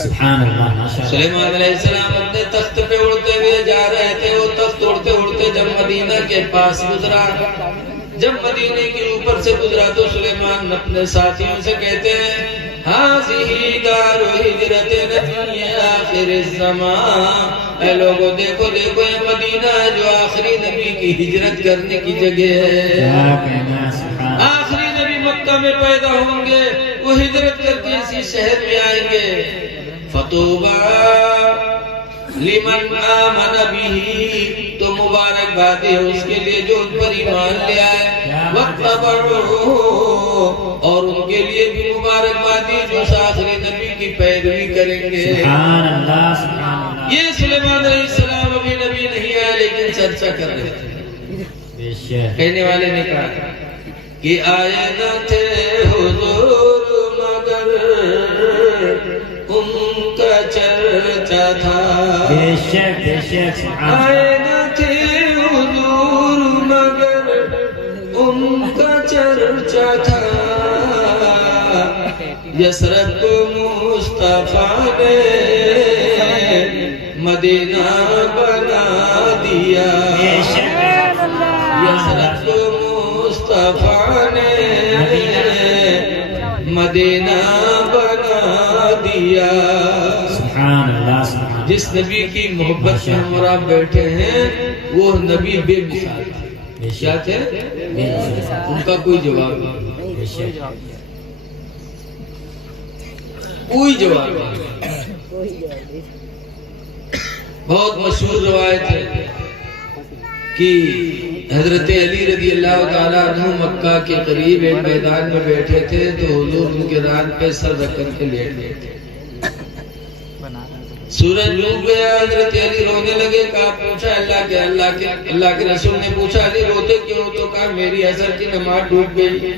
سبحان اللہ, ماشاءاللہ. سلیمان علیہ السلام اپنے تخت پہ اڑتے ہوئے جا رہے تھے. وہ تخت اڑتے اڑتے جب مدینہ کے پاس گزرا, جب مدینے کے اوپر سے گزرا تو سلیمان اپنے ساتھیوں سے کہتے ہیں ہاذی دار ہجرت نبی آخر الزمان. اے لوگو دیکھو دیکھو, یہ مدینہ ہے جو آخری نبی کی ہجرت کرنے کی جگہ ہے. کیا کہنا, سبحان اللہ. آخری نبی مکہ میں پیدا ہوں گے, وہ ہجرت کر کے اسی شہر میں آئیں گے. فطوبى لمن آمن به, تو مبارک بات ہے اس کے لیے جو ان پر ایمان لے آئے. واتبعوه, اور ان کے لیے بھی مبارک بات ہے جو آخری نبی کی پیروی کریں گے. سبحان اللہ, سبحان اللہ. یہ سلیمان علیہ السلام ابھی نبی نہیں آئے لیکن چرچا کر رہے تھے. بے شک. کہنے والے نے کہا کہ آئے نہ تھے حضور مگر ان کا چرچا تھا. بے شک, بے شک. سبحان اللہ. آئے نہ تھے حضور مگر ان کا چرچا تھا. یثرب کو مصطفیٰ نے مدینہ بنا دیا. بے شک. یثرب کو مصطفیٰ نے مدینہ بنا دیا. سبحان اللہ, سبحان اللہ. جس نبی کی محبت میں ہم اور آپ بیٹھے ہیں وہ نبی بے مثال تھے. کیا تھے؟ ان کا کوئی جواب نہیں. بے شک. کوئی جواب نہیں. بہت مشہور روایت ہے کہ حضرت علی رضی اللہ تعالیٰ عنہ مکہ کے قریب ایک میدان میں بیٹھے تھے تو حضور ان کے ران پہ سر رکھ کر کے لیٹ گئے تھے. سورج ڈوب گیا, حضرت علی رونے لگے. کہا پوچھا اللہ کے رسول نے پوچھا علی روتے کیوں؟ تو کہا میری عصر کی نماز ڈوب گئی.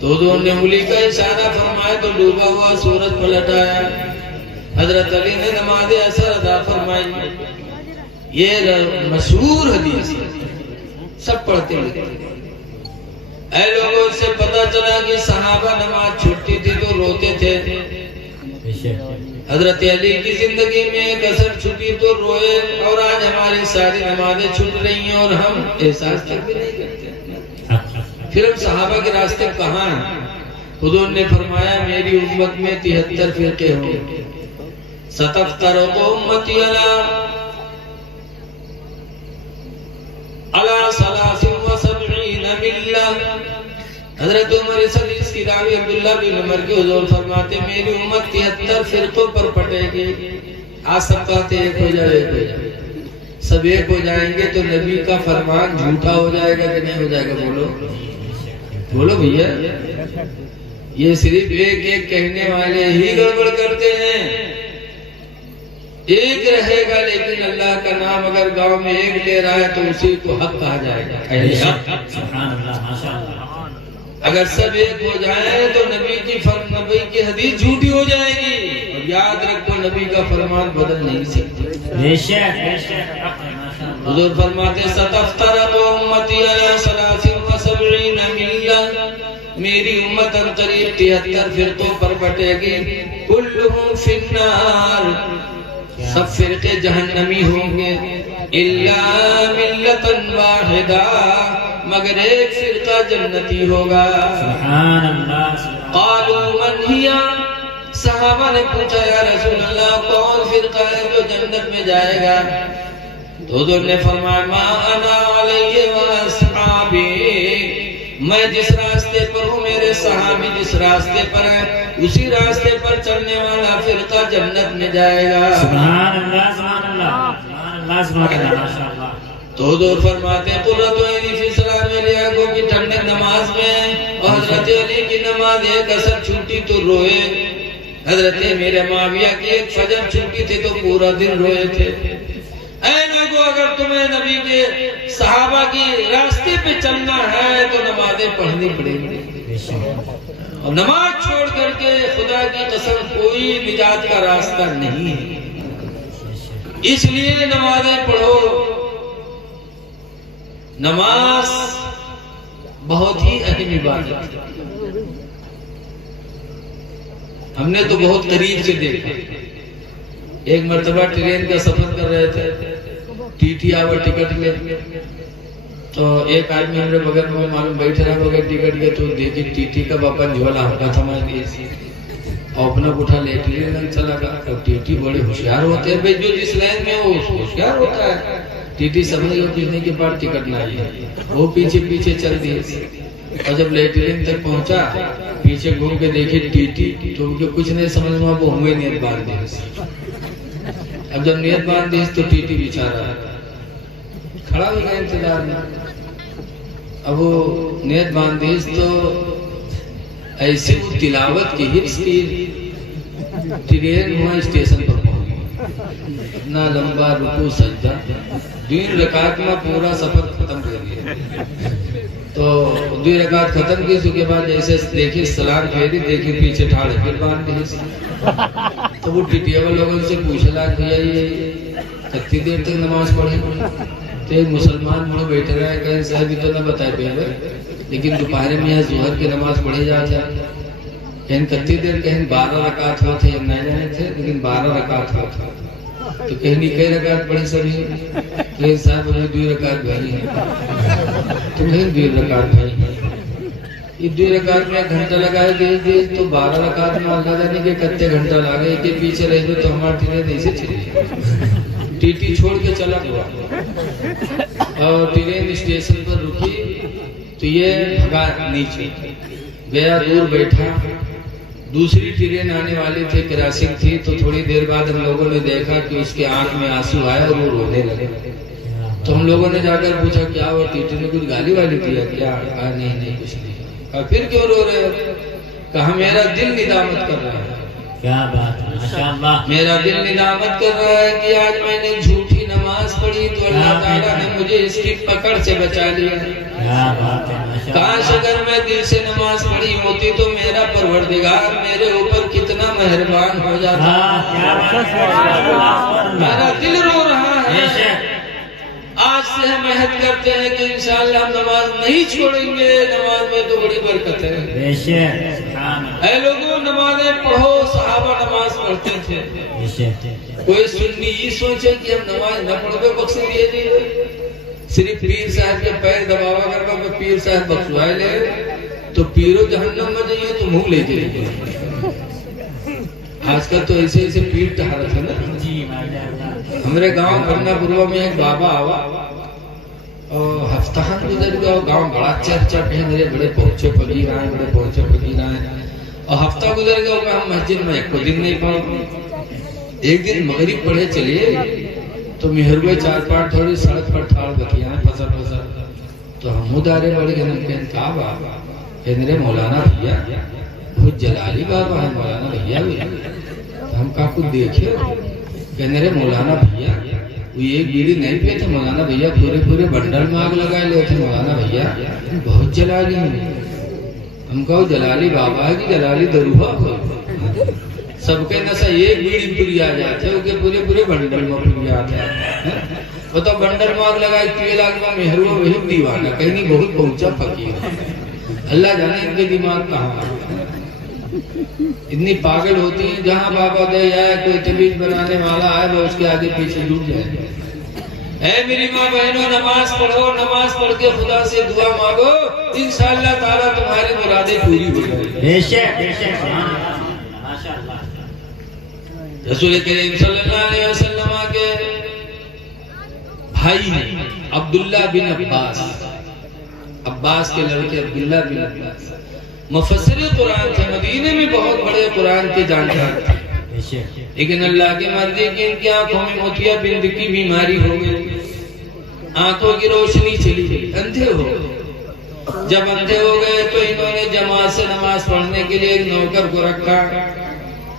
تو انہوں نے انگلی کا اشارہ فرمایا تو ڈوبا ہوا سورج پلٹ آیا. حضرت علی نے نماز عصر ادا فرمائی. یہ مشہور حدیث ہے، سب پڑھتے ہیں۔ اے لوگوں سے پتا چلا کہ صحابہ نماز چھوٹتی تھی تو روتے تھے، حضرت علی کی زندگی میں ایک اثر چھٹی تو روئے، اور آج ہماری ساری نمازیں چھوٹ رہی ہیں اور ہم احساس تک بھی نہیں کرتے۔ پھر ہم صحابہ کے راستے کہاں ہیں؟ حضور نے فرمایا میری امت میں 73 فرقے ہوں گے، ستفترق امتی علی 73 ملہ۔ حضرت عمر اس حدیث کی راوی عبداللہ بن عمر کے حضور فرماتے میری امت 73 فرقوں پر پٹے گی۔ آج سب کہتے ایک ہو جائے، ایک ہو جائے، سب ایک ہو جائیں گے تو نبی کا فرمان جھوٹا ہو جائے گا کہ نہیں ہو جائے گا؟ بولو بولو بھیا، یہ صرف ایک ایک کہنے والے ہی گڑبڑ کرتے ہیں۔ ایک رہے گا لیکن اللہ کا نام اگر گاؤں میں ایک لے رہا ہے تو اسی کو حق کہا جائے گا، اہل حق۔ سبحان اللہ، ماشاء اللہ۔ اگر سب ایک ہو جائیں تو نبی کی حدیث جھوٹی ہو جائے گی، اور یاد رکھو نبی کا فرمان بدل نہیں سکتے۔ بے شک بے شک، ماشاء اللہ۔ حضور فرماتے ستفترق امتی علی 73 ملہ، میری امت قریب 73 فرقوں پر بٹے گی، کلہم فی النار، سب فرقے جہنمی ہوں گے، الا ملۃ واحدہ، مگر ایک فرقہ جنتی ہوگا۔ سبحان اللہ۔ قالوا من ہی؟ صحابہ نے پوچھا یا رسول اللہ کون فرقہ ہے جو جنت میں جائے گا؟ تو حضور نے فرمایا ما انا علیہ واصحابی، میں جس راستے پر ہوں میرے صحابی جس راستے پر ہیں اسی راستے پر چلنے والا فرقہ جنت میں جائے گا۔ سبحان اللہ، سبحان اللہ، سبحان اللہ، سبحان اللہ، ماشاء اللہ۔ تو حضور فرماتے ہیں قرۃ عینی فی الصلاۃ، میری آنکھوں کی ٹھنڈک نماز میں، اور حضرت علی کی نماز ایک اثر چھوٹی تو روئے، حضرت میرے معاویہ کی ایک فجر چھوٹی تھی تو پورا دن روئے تھے۔ اے لوگوں اگر تمہیں نبی کے صحابہ کی راستے پہ چلنا ہے تو نمازیں پڑھنی پڑیں گی، اور نماز چھوڑ کر کے خدا کی قسم کوئی نجات کا راستہ نہیں ہے۔ اس لیے نمازیں پڑھو۔ نماز بہت ہی اہم عبادت ہے، ہم نے تو بہت قریب سے دیکھا۔ ایک مرتبہ ٹرین کا سفر کر رہے تھے، ٹی ٹی آور ٹکٹ لے، تو ایک آدمی ہمارے بغل میں معلوم بیٹھ رہا بغیر ٹکٹ کے، تو دیکھے ٹی ٹی کا باپا جھولا ہٹا تھا ہمارے لیے، اور اپنا اٹھا لے ٹرین چلا گیا۔ ٹی ٹی بڑے ہوشیار ہوتے ہیں بھائی، جو جس لائن میں ہو ہوشیار ہوتا ہے۔ ٹی ٹی سمجھ گیا کتنے کے بعد ٹکٹ نہ آئی، وہ پیچھے پیچھے چل دی، اور جب لیٹرین تک پہنچا پیچھے گھوم کے دیکھے ٹی ٹی، تو کچھ نہیں سمجھ میں وہ ہوئے نیت باندھ دی۔ اب جب نیت باندھ دی تو ٹی ٹی بیچارہ کھڑا ہو گیا انتظار میں۔ اب وہ نیت باندھ دی تو ایسی وہ تلاوت کی حفظ کی، ٹرین وہاں اسٹیشن پر پہنچ گئی، اتنا لمبا رکوع سجدہ، 2 رکعت میں پورا سفر ختم کر دیا۔ تو 2 رکعت ختم کی، اس کے بعد جیسے دیکھیں سلام پھیری، دیکھیں پیچھے ٹھاڑے پھر باندھ دی۔ تو وہ ٹیٹیا والے لوگوں سے پوچھا بھیا یہ کتنی دیر تک نماز پڑھے؟ تو ایک مسلمان مڑ بیٹھ رہا ہے، کہیں صاحب یہ تو نہ بتائے پہ لیکن دوپہر میں یہاں ظہر کی نماز پڑھی جاتا ہے، کہیں کتنی دیر، کہیں 12 رکعت ہوتے ہیں، نہ جانے تھے لیکن 12 رکعت ہوتا، تو کہیں کئی رکعت پڑھی سبھی، کہیں صاحب ہمیں 2 رکعت بھائی ہیں، تو کہیں 2 رکعت بھائی ہیں۔ یہ 2 رکعت میں 1 گھنٹہ لگائے گئے تو 12 رکعت میں اللہ جانے کے کتنے گھنٹہ لگے کہ پیچھے رہ گئے تو ہمارا ٹرین ایسے چلی، ٹی ٹی چھوڑ کے چلا گیا، اور ٹرین اسٹیشن پر رکی تو یہ بھگا نیچے گیا، دور بیٹھا، دوسری ٹرین آنے والی تھی، کراسنگ تھی، تو تھوڑی دیر بعد ہم لوگوں نے دیکھا کہ اس کے آنکھ میں آنسو آئے اور وہ رونے لگے۔ تو ہم لوگوں نے جا کر پوچھا کیا وہ ٹی ٹی نے کچھ گالی والی دیا کیا؟ کہا نہیں کچھ نہیں۔ کہا پھر کیوں رو رہے ہو؟ کہا میرا دل ندامت کر رہا ہے۔ کیا بات ہے، ماشاءاللہ۔ میرا دل ندامت کر رہا ہے کہ آج میں نے جھوٹی نماز پڑھی تو اللہ تعالیٰ نے مجھے اس کی پکڑ سے بچا لیا۔ کیا بات ہے، ماشاءاللہ۔ کاش اگر میں دل سے نماز پڑھی ہوتی تو میرا پروردگار میرے اوپر کتنا مہربان ہو جاتا۔ کیا بات ہے، میرا دل رو رہا ہے، آج سے ہم عہد کرتے ہیں کہ انشاءاللہ ہم نماز نہیں چھوڑیں گے، نماز میں تو بڑی برکت ہے۔ بے شک سبحان اللہ، اے لوگوں نمازیں پڑھو، صحابہ نماز پڑھتے تھے۔ بے شک کوئی سنی یہ سوچے کہ ہم نماز نہ پڑھ گئے بخشے دیے نہیں، صرف پیر صاحب کے پیر دباوا کرنا کہ پیر صاحب بخشوائے لے تو پیرو جہنم میں جائیے تو منہ لے جائیے۔ آج کل تو ایسے ایسے پیر ٹہارت ہے نا۔ جی ماشاءاللہ، ہمارے گاؤں کرنا پوروا میں ایک بابا آوا اور ہفتہان گزر گیا، گاؤں بڑا چرچا کہ میرے بڑے پہنچے پگیر آئے، بڑے پہنچے پگیر آئے، اور ہفتہ گزر گیا کہ ہم مسجد میں ایک کو دن نہیں پڑھ۔ ایک دن مغرب پڑھے چلیے تو مہروے 4-5 تھوڑی سڑک پر ٹھاڑ بکیاں ہیں پسر تو ہم ادارے بڑے گنم کے انتاب آبا کہ میرے مولانا بھیا بہت جلالی بابا ہے، مولانا بھیا بھی ہم کا کچھ دیکھے کہ میرے مولانا بھیا وہ ایک بیڑی نہیں پہ تھے، مولانا بھیا پورے بنڈل میں آگ لگائے لے تھے، مولانا بھیا بہت جلالی ہیں۔ ہم کہو جلالی بابا ہے کہ جلالی دروہا کو سب کے نسا ایک بیڑی پوری آ جاتے ہو کہ پورے بنڈل میں پوری آتے ہیں۔ وہ تو بنڈل میں آگ لگائے تیل آگ میں مہرو وہی دیوانا کہیں نہیں بہت پہنچا فقیر، اللہ جانے ان کے دماغ کہاں اتنی پاگل ہوتی ہیں، جہاں بابا دے جائے کوئی تبیج بنانے والا آئے وہ اس کے آگے پیچھے جھوٹ جائے۔ اے میری ماں بہنوں نماز پڑھو، نماز پڑھ کے خدا سے دعا مانگو، انشاءاللہ تعالیٰ تمہاری مرادیں پوری ہو جائیں۔ بے شک سبحان اللہ، ماشاءاللہ۔ رسول کریم صلی اللہ علیہ وسلم کے بھائی ہیں عبداللہ بن عباس کے لڑکے عبداللہ بن عباس مفسر قرآن تھے، مدینے میں بہت بڑے قرآن کے جانکار تھے، بے شک لیکن اللہ کی مرضی کی ان کی آنکھوں میں موتیا بند کی بیماری ہو گئی، آنکھوں کی روشنی چلی گئی، اندھے ہو گئے۔ جب اندھے ہو گئے تو انہوں نے جماعت سے نماز پڑھنے کے لیے ایک نوکر کو رکھا،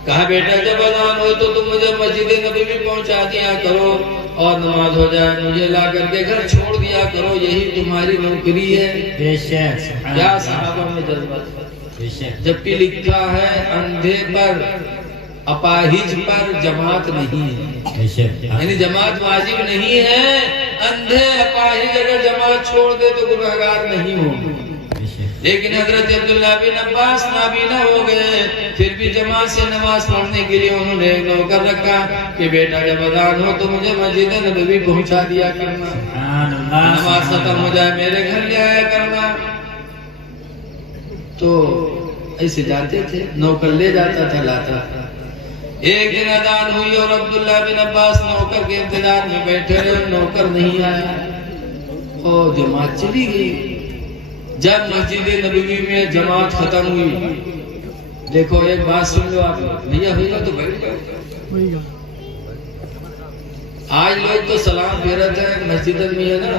کہا بیٹا جب اذان ہو تو تم مجھے مسجد نبوی میں پہنچا دیا کرو اور نماز ہو جائے مجھے لا کر کے گھر چھوڑ دیا کرو، یہی تمہاری نوکری ہے۔ بے شک سبحان کیا اللہ، صحابہ میں جذبہ، بے شک جبکہ لکھا ہے اندھے پر اپاہج پر جماعت نہیں ہے، بے شک یعنی جماعت واجب نہیں ہے، اندھے اپاہج اگر جماعت چھوڑ دے تو گناہگار نہیں ہو۔ بے شک لیکن حضرت عبداللہ بن عباس نابینا ہو گئے، پھر بھی جماعت سے نماز پڑھنے کے لیے انہوں نے نوکر رکھا کہ بیٹا جب اذان ہو تو مجھے مسجد نبوی پہنچا دیا کرنا، سبحان اللہ، نماز ختم ہو جائے میرے گھر لے آیا کرنا۔ تو ایسے جاتے تھے، نوکر لے جاتا تھا لاتا تھا۔ ایک دن اذان ہوئی اور عبداللہ بن عباس نوکر کے انتظار میں بیٹھے رہے، نوکر نہیں آیا اور جماعت چلی گئی۔ جب مسجد نبوی میں جماعت ختم ہوئی، دیکھو ایک بات سن لو آپ، بھیا ہوئی تو بیٹھ گئے۔ آج لوگ تو سلام پھیرتے ہیں مسجد میں ہے نا،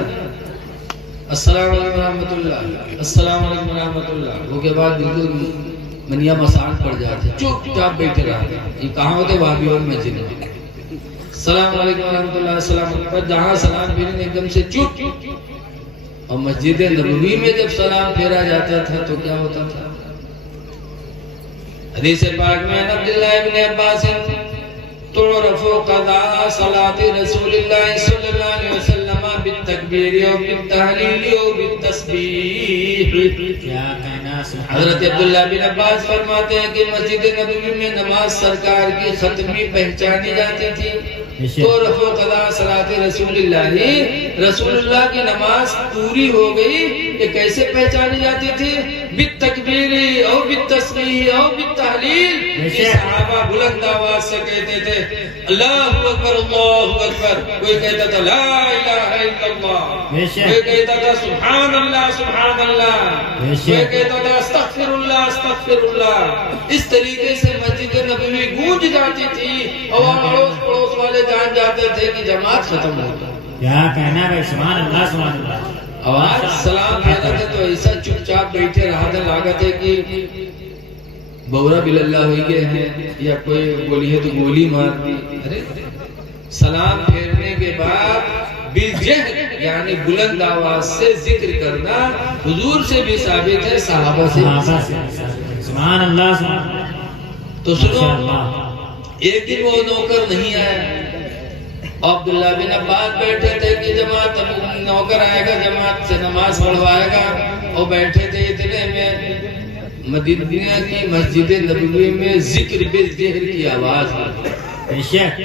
السلام علیکم ورحمۃ اللہ، السلام علیکم ورحمۃ اللہ، وہ کے بعد بالکل منیا مسان پڑ جاتے، چپ چاپ بیٹھے رہتے۔ یہ کہاں ہوتے؟ وہابی اور مسجد میں السلام علیکم ورحمۃ اللہ، السلام علیکم، جہاں سلام پھیرنے ایک دم سے چپ۔ اور مسجد نبوی میں جب سلام پھیرا جاتا تھا تو کیا ہوتا تھا؟ حدیث پاک میں عبداللہ ابن عباس تعرف قضاء صلاة رسول اللہ صلی اللہ علیہ وسلم بالتکبیر و بالتحلیل و بالتسبیح۔ کیا کہنا سبحان حضرت اللہ، عبداللہ بن عباس فرماتے ہیں کہ مسجد نبوی میں نماز سرکار کی ختمی پہچانی جاتی تھی۔ تو رفع قضاء صلاۃ رسول اللہ، رسول اللہ کی نماز پوری ہو گئی، یہ کیسے پہچانی جاتی تھی؟ بالتکبیر او بالتسبیح او بالتحلیل۔ یہ صحابہ بلند آواز سے کہتے تھے اللہ اکبر اللہ اکبر، کوئی کہتا تھا لا الہ الا اللہ، کوئی کہتا تھا سبحان اللہ سبحان اللہ، کوئی کہتا تھا استغفر اللہ استغفر اللہ۔ اس طریقے سے مسجد نبوی گونج جاتی تھی اور اڑوس پڑوس والے جان جاتے تھے کہ جماعت ختم ہو گئی۔ کیا کہنا ہے سبحان اللہ سبحان اللہ۔ آواز سلام پھیرا تھے تو ایسا چپ چاپ بیٹھے رہا تھا، لاگت ہے کہ بورا بل اللہ ہوئی گئے ہیں یا کوئی گولی ہے تو گولی مار دی۔ ارے سلام پھیرنے کے بعد بالجہر یعنی بلند آواز سے ذکر کرنا حضور سے بھی ثابت ہے، صحابہ سے سبحان اللہ سبحان اللہ۔ تو سنو، ایک دن وہ نوکر نہیں آیا، عبداللہ بن عباس بیٹھے تھے کہ جماعت نوکر آئے گا جماعت سے نماز پڑھوائے گا، اور بیٹھے تھے اتنے میں مدینہ کی مسجد نبوی میں ذکر بالجہر کی آواز آئی۔ بے شک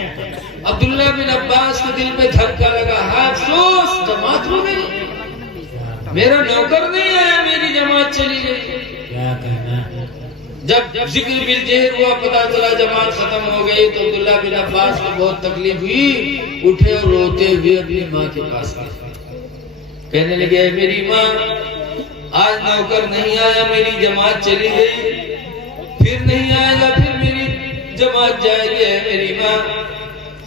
عبداللہ بن عباس کے دل میں دھکا لگا، افسوس جماعت ہو گئی، میرا نوکر نہیں آیا، میری جماعت چلی گئی۔ کیا کہنا، جب ذکر بالجہر ہوا پتا چلا جماعت ختم ہو گئی تو عبداللہ بن عباس کو بہت تکلیف ہوئی، اٹھے اور روتے ہوئے اپنی ماں کے پاس گئے، کہنے لگے اے میری ماں آج نوکر نہیں آیا، میری جماعت چلی گئی، پھر نہیں آئے گا، پھر میری جماعت جائے گی، اے میری ماں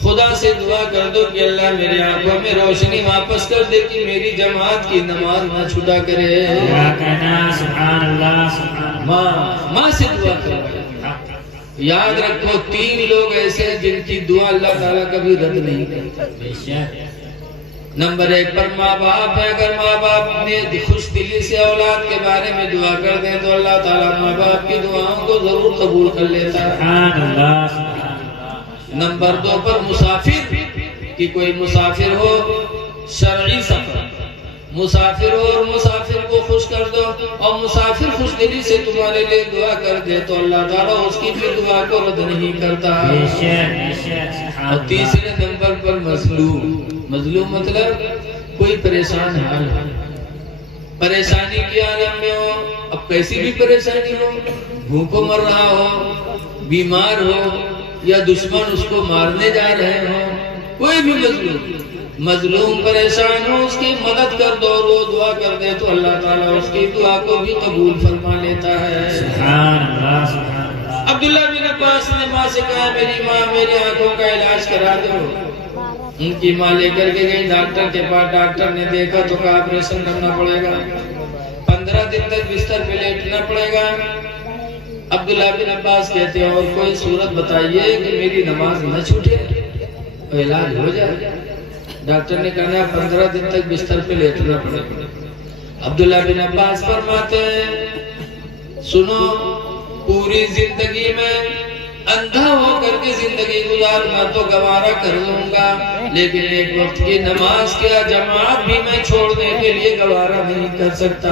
خدا سے دعا کر دو کہ اللہ میرے آنکھوں میں روشنی واپس کر دے کہ میری جماعت کی نماز نہ چھوٹا کرے۔ کیا کہنا، سبحان اللہ سبحان اللہ۔ ماں سے دعا کرو۔ یاد رکھو 3 لوگ ایسے ہیں جن کی دعا اللہ تعالیٰ کبھی رد نہیں کرتا۔ بے شک نمبر 1 پر ماں باپ ہے، اگر ماں باپ نے خوش دلی سے اولاد کے بارے میں دعا کر دیں تو اللہ تعالیٰ ماں باپ کی دعاؤں کو ضرور قبول کر لیتا ہے۔ سبحان اللہ سبحان اللہ۔ نمبر 2 پر مسافر، کہ کوئی مسافر ہو، شرعی سفر، مسافر ہو اور مسافر کو خوش کر دو، اور مسافر خوش دلی سے تمہارے لیے دعا کر دے تو اللہ تعالیٰ اس کی بھی دعا کو رد نہیں کرتا۔ بے شک بے شک سبحان اور اللہ۔ تیسرے نمبر پر مظلوم، مظلوم مطلب کوئی پریشان حال ہے، پریشانی کی عالم میں ہو، اب کیسی بھی پریشانی ہو، بھوکوں مر رہا ہو، بیمار ہو، یا دشمن اس کو مارنے جا رہے ہوں، کوئی بھی مظلوم پریشان ہو اس کی مدد کر دو اور وہ دعا کر دے تو اللہ تعالیٰ اس کی دعا کو بھی قبول فرما لیتا ہے۔ سبحان اللہ سبحان اللہ۔ عبداللہ بن عباس نے ماں سے کہا میری ماں میری آنکھوں کا علاج کرا دو۔ ان کی ماں لے کر کے گئی ڈاکٹر کے پاس، ڈاکٹر نے دیکھا تو کہا آپریشن کرنا پڑے گا، 15 دن تک بستر پہ لیٹنا پڑے گا۔ عبداللہ بن عباس کہتے ہیں اور کوئی صورت بتائیے کہ میری نماز نہ چھوٹے، علاج ہو جائے۔ ڈاکٹر نے کہا 15 دن تک بستر پہ لیٹنا پڑے گا۔ عبداللہ بن عباس فرماتے ہیں سنو، پوری زندگی میں اندھا ہو کر کے زندگی گزارنا تو گوارا کر لوں گا، لیکن ایک وقت کی نماز کیا جماعت بھی میں چھوڑنے کے لیے گوارا نہیں کر سکتا۔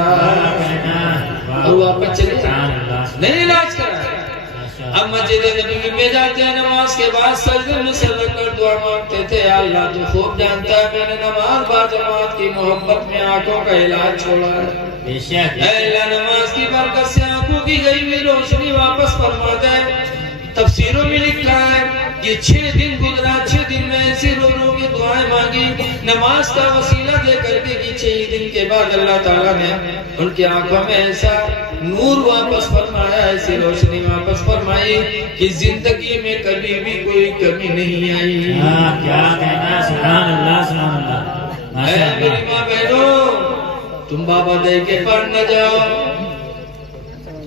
اور واپس چلے نہیں علاج کرا۔ اب مسجد نبوی میں جاتے ہیں، نماز کے بعد سجدے میں سر رکھ کر دعا مانگتے تھے، یا اللہ تو خوب جانتا ہے میں نے نماز با جماعت کی محبت میں آنکھوں کا علاج چھوڑا ہے، بے شک اے اللہ نماز کی برکت سے آنکھوں کی گئی ہوئی روشنی واپس فرما دے۔ تفسیروں میں لکھا ہے یہ 6 دن گزرا، 6 دن میں ایسی رو رو کے دعائیں مانگی نماز کا وسیلہ دے کر کے کہ 6 دن کے بعد اللہ تعالیٰ نے ان کی آنکھوں میں ایسا نور واپس فرمایا، ایسی روشنی واپس فرمائی کہ زندگی میں کبھی بھی کوئی کمی نہیں آئی۔ کیا کہنا، سبحان اللہ سبحان اللہ۔ اے میری ماں بہنوں، تم بابا دے کے پڑھ نہ جاؤ،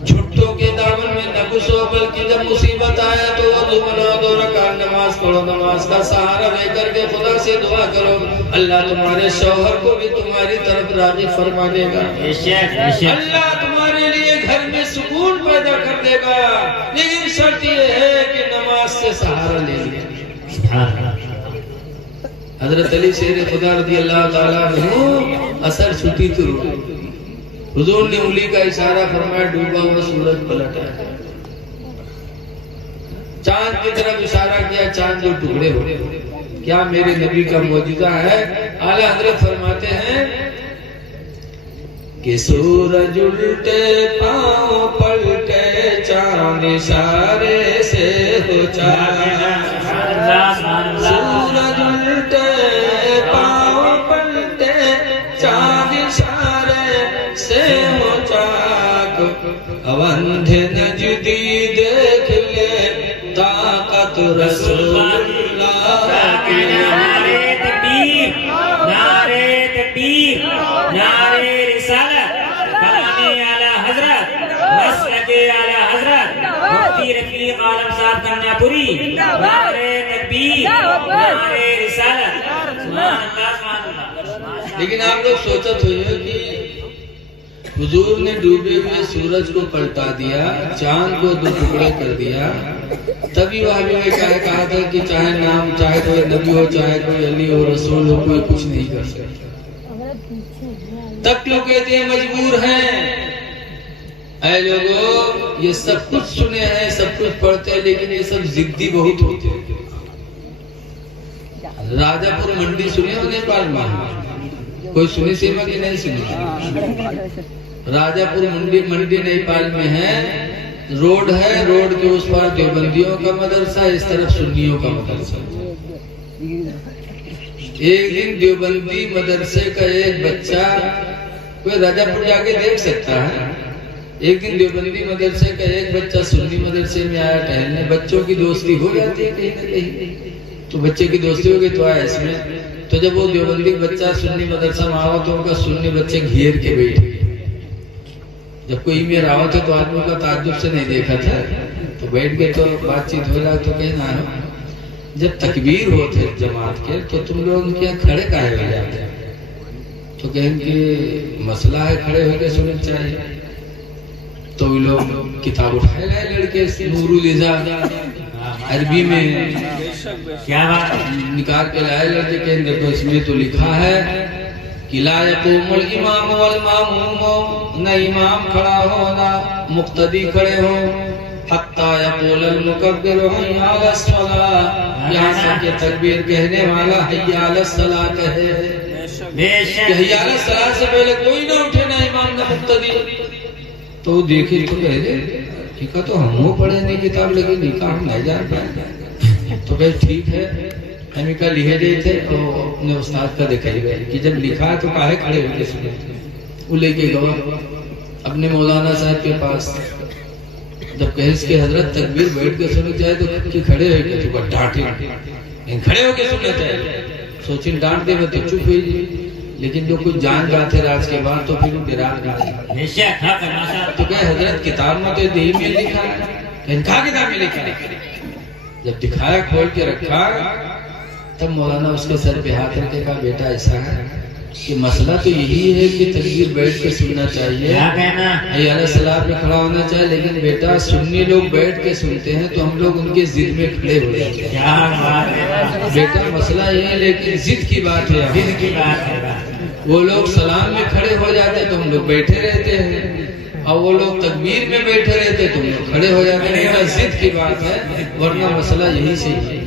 جھٹوں کے دامن میں نہ گھسو، بلکہ جب مصیبت آیا تو وضو بناؤ، 2 رکعت نماز پڑھو، نماز کا سہارا لے کر کے خدا سے دعا کرو، اللہ تمہارے شوہر کو بھی تمہاری طرف راغب فرما دے گا، بے شک بے شک اللہ تمہارے لیے گھر میں سکون پیدا کر دے گا، لیکن شرط یہ ہے کہ نماز سے سہارا لے لے۔ سبحان اللہ۔ حضرت علی شیر خدا رضی اللہ تعالیٰ عنہ اثر چھٹی تو حضور نے انگلی کا اشارہ فرمایا، ڈوبا ہوا سورج پلٹ آیا، چاند کی طرف اشارہ کیا، چاند 2 ٹکڑے ہوئے۔ کیا میرے نبی کا معجزہ ہے؟ اعلیٰ حضرت فرماتے ہیں کہ سورج الٹے پاؤں پلٹے، چاند اشارے سے ہو چالا، سورج الٹے پاؤں پلٹے، چاند اشارے سے ہو چاک، اوندھ نجدی دیکھ لے طاقت رسول اللہ کی۔ نعرے تکبیر، نعرے تکبیر، نعرے رسالت، کلام اعلیٰ حضرت، مسلک اعلیٰ حضرت مفتی رفیق عالم صاحب کرنا پوری، نعرے تکبیر، نعرے رسالت، سبحان اللہ سبحان اللہ۔ لیکن آپ لوگ سوچت ہوئے کہ حضور نے ڈوبے ہوئے سورج کو پلٹا دیا، چاند کو 2 ٹکڑے کر دیا، تبھی وہ بھی کہا تھا کہ چاہے نام، چاہے کوئی نبی ہو، چاہے کوئی علی ہو، رسول ہو، کوئی کچھ نہیں کر سکتا۔ تب کیوں کہتے ہیں مجبور ہیں؟ اے لوگوں، یہ سب کچھ سنے ہیں، سب کچھ پڑھتے ہیں، لیکن یہ سب ضدی بہت ہوتے ہیں۔ راجہ پور منڈی سنے ہو نیپال میں؟ کوئی سنی سیما کی نہیں سنی؟ راجہ پور منڈی نیپال میں ہے، روڈ ہے، روڈ کے اس پر دیوبندیوں کا مدرسہ، اس طرف سنیوں کا مدرسہ۔ ایک دن دیوبندی مدرسے کا ایک بچہ، کوئی راجہ پور جا کے دیکھ سکتا ہے، ایک دن دیوبندی مدرسے کا ایک بچہ سنی مدرسے میں آیا ٹہلنے۔ بچوں کی دوستی ہو جاتی ہے کہیں نہ کہیں، تو بچے کی دوستی ہو گئی تو آیا اس میں۔ تو جب وہ دیوبندی بچہ سنی مدرسہ میں آوا تو ان کا سنی بچے گھیر کے بیٹھ گئے۔ جب کوئی میں راوت تھے تو آدمی کا تعجب سے نہیں دیکھا تھا، تو بیٹھ گئے، تو بات چیت ہو رہا، تو کہنا ہے جب تکبیر ہوتے جماعت کے تو تم لوگ کیا کھڑے کاہے ہو جاتے ہیں؟ تو کہیں کہ مسئلہ ہے کھڑے ہو کے سننا چاہیے۔ تو وہ لوگ کتاب اٹھائے گئے لڑکے، نور الہدا عربی میں کیا بات؟ نکال کے لائے لڑکے کہ دیکھو اس میں تو لکھا ہے کہ لا یقوم الامام والماموم، نہ امام کھڑا ہو نہ مقتدی کھڑے ہو، حتی یقول المکبر حی علی الصلاۃ، یہاں سے کہ تکبیر کہنے والا حی علی الصلاۃ کہے، بے شک کہ حی علی الصلاۃ سے پہلے کوئی نہ اٹھے، نہ امام نہ مقتدی۔ تو دیکھی تو کہے ٹھیک ہے، تو ہم وہ پڑھے نہیں کتاب، لیکن لکھا ہم نہیں جان پائے۔ تو کہ ٹھیک ہے، ہمیں کل لکھے گئے تھے تو اپنے استاد کا دکھائی گئے کہ جب لکھا ہے تو کاہے کھڑے ہو کے سنے۔ وہ لے کے گوا اپنے مولانا صاحب کے پاس، جب کہ اس کے حضرت تکبیر بیٹھ کے سنے چاہے تو کہ کھڑے ہو کے تو ڈانٹے، کھڑے ہو کے سننا چاہیے۔ سوچیں ڈانٹ دے میں تو چپ ہوئی، لیکن جو کچھ جان جاتے راج کے بعد تو پھر ڈرا گئے۔ بے شک حق ہے ماشاءاللہ۔ تو کہ حضرت کتاب میں تو دہی میں لکھا ہے، کہا کتاب میں لکھا ہے۔ جب دکھایا کھول کے رکھا تب مولانا اس کے سر پہ ہاتھ رکھ کے کہا بیٹا ایسا ہے کہ مسئلہ تو یہی ہے کہ تکبیر بیٹھ کے سننا چاہیے، کیا کہنا؟ حی علی الصلاۃ میں کھڑا ہونا چاہیے، لیکن بیٹا سنی لوگ بیٹھ کے سنتے ہیں تو ہم لوگ ان کے ضد میں کھڑے ہو جاتے ہیں۔ کیا بات ہے؟ بیٹا مسئلہ یہ ہے، لیکن ضد کی بات ہے، دل کی بات ہے۔ وہ لوگ سلام میں کھڑے ہو جاتے ہیں تو ہم لوگ بیٹھے رہتے ہیں، اور وہ لوگ تکبیر میں بیٹھے رہتے تو ہم لوگ کھڑے ہو جاتے ہیں۔ ضد کی بات ہے، ورنہ مسئلہ یہی سے ہے۔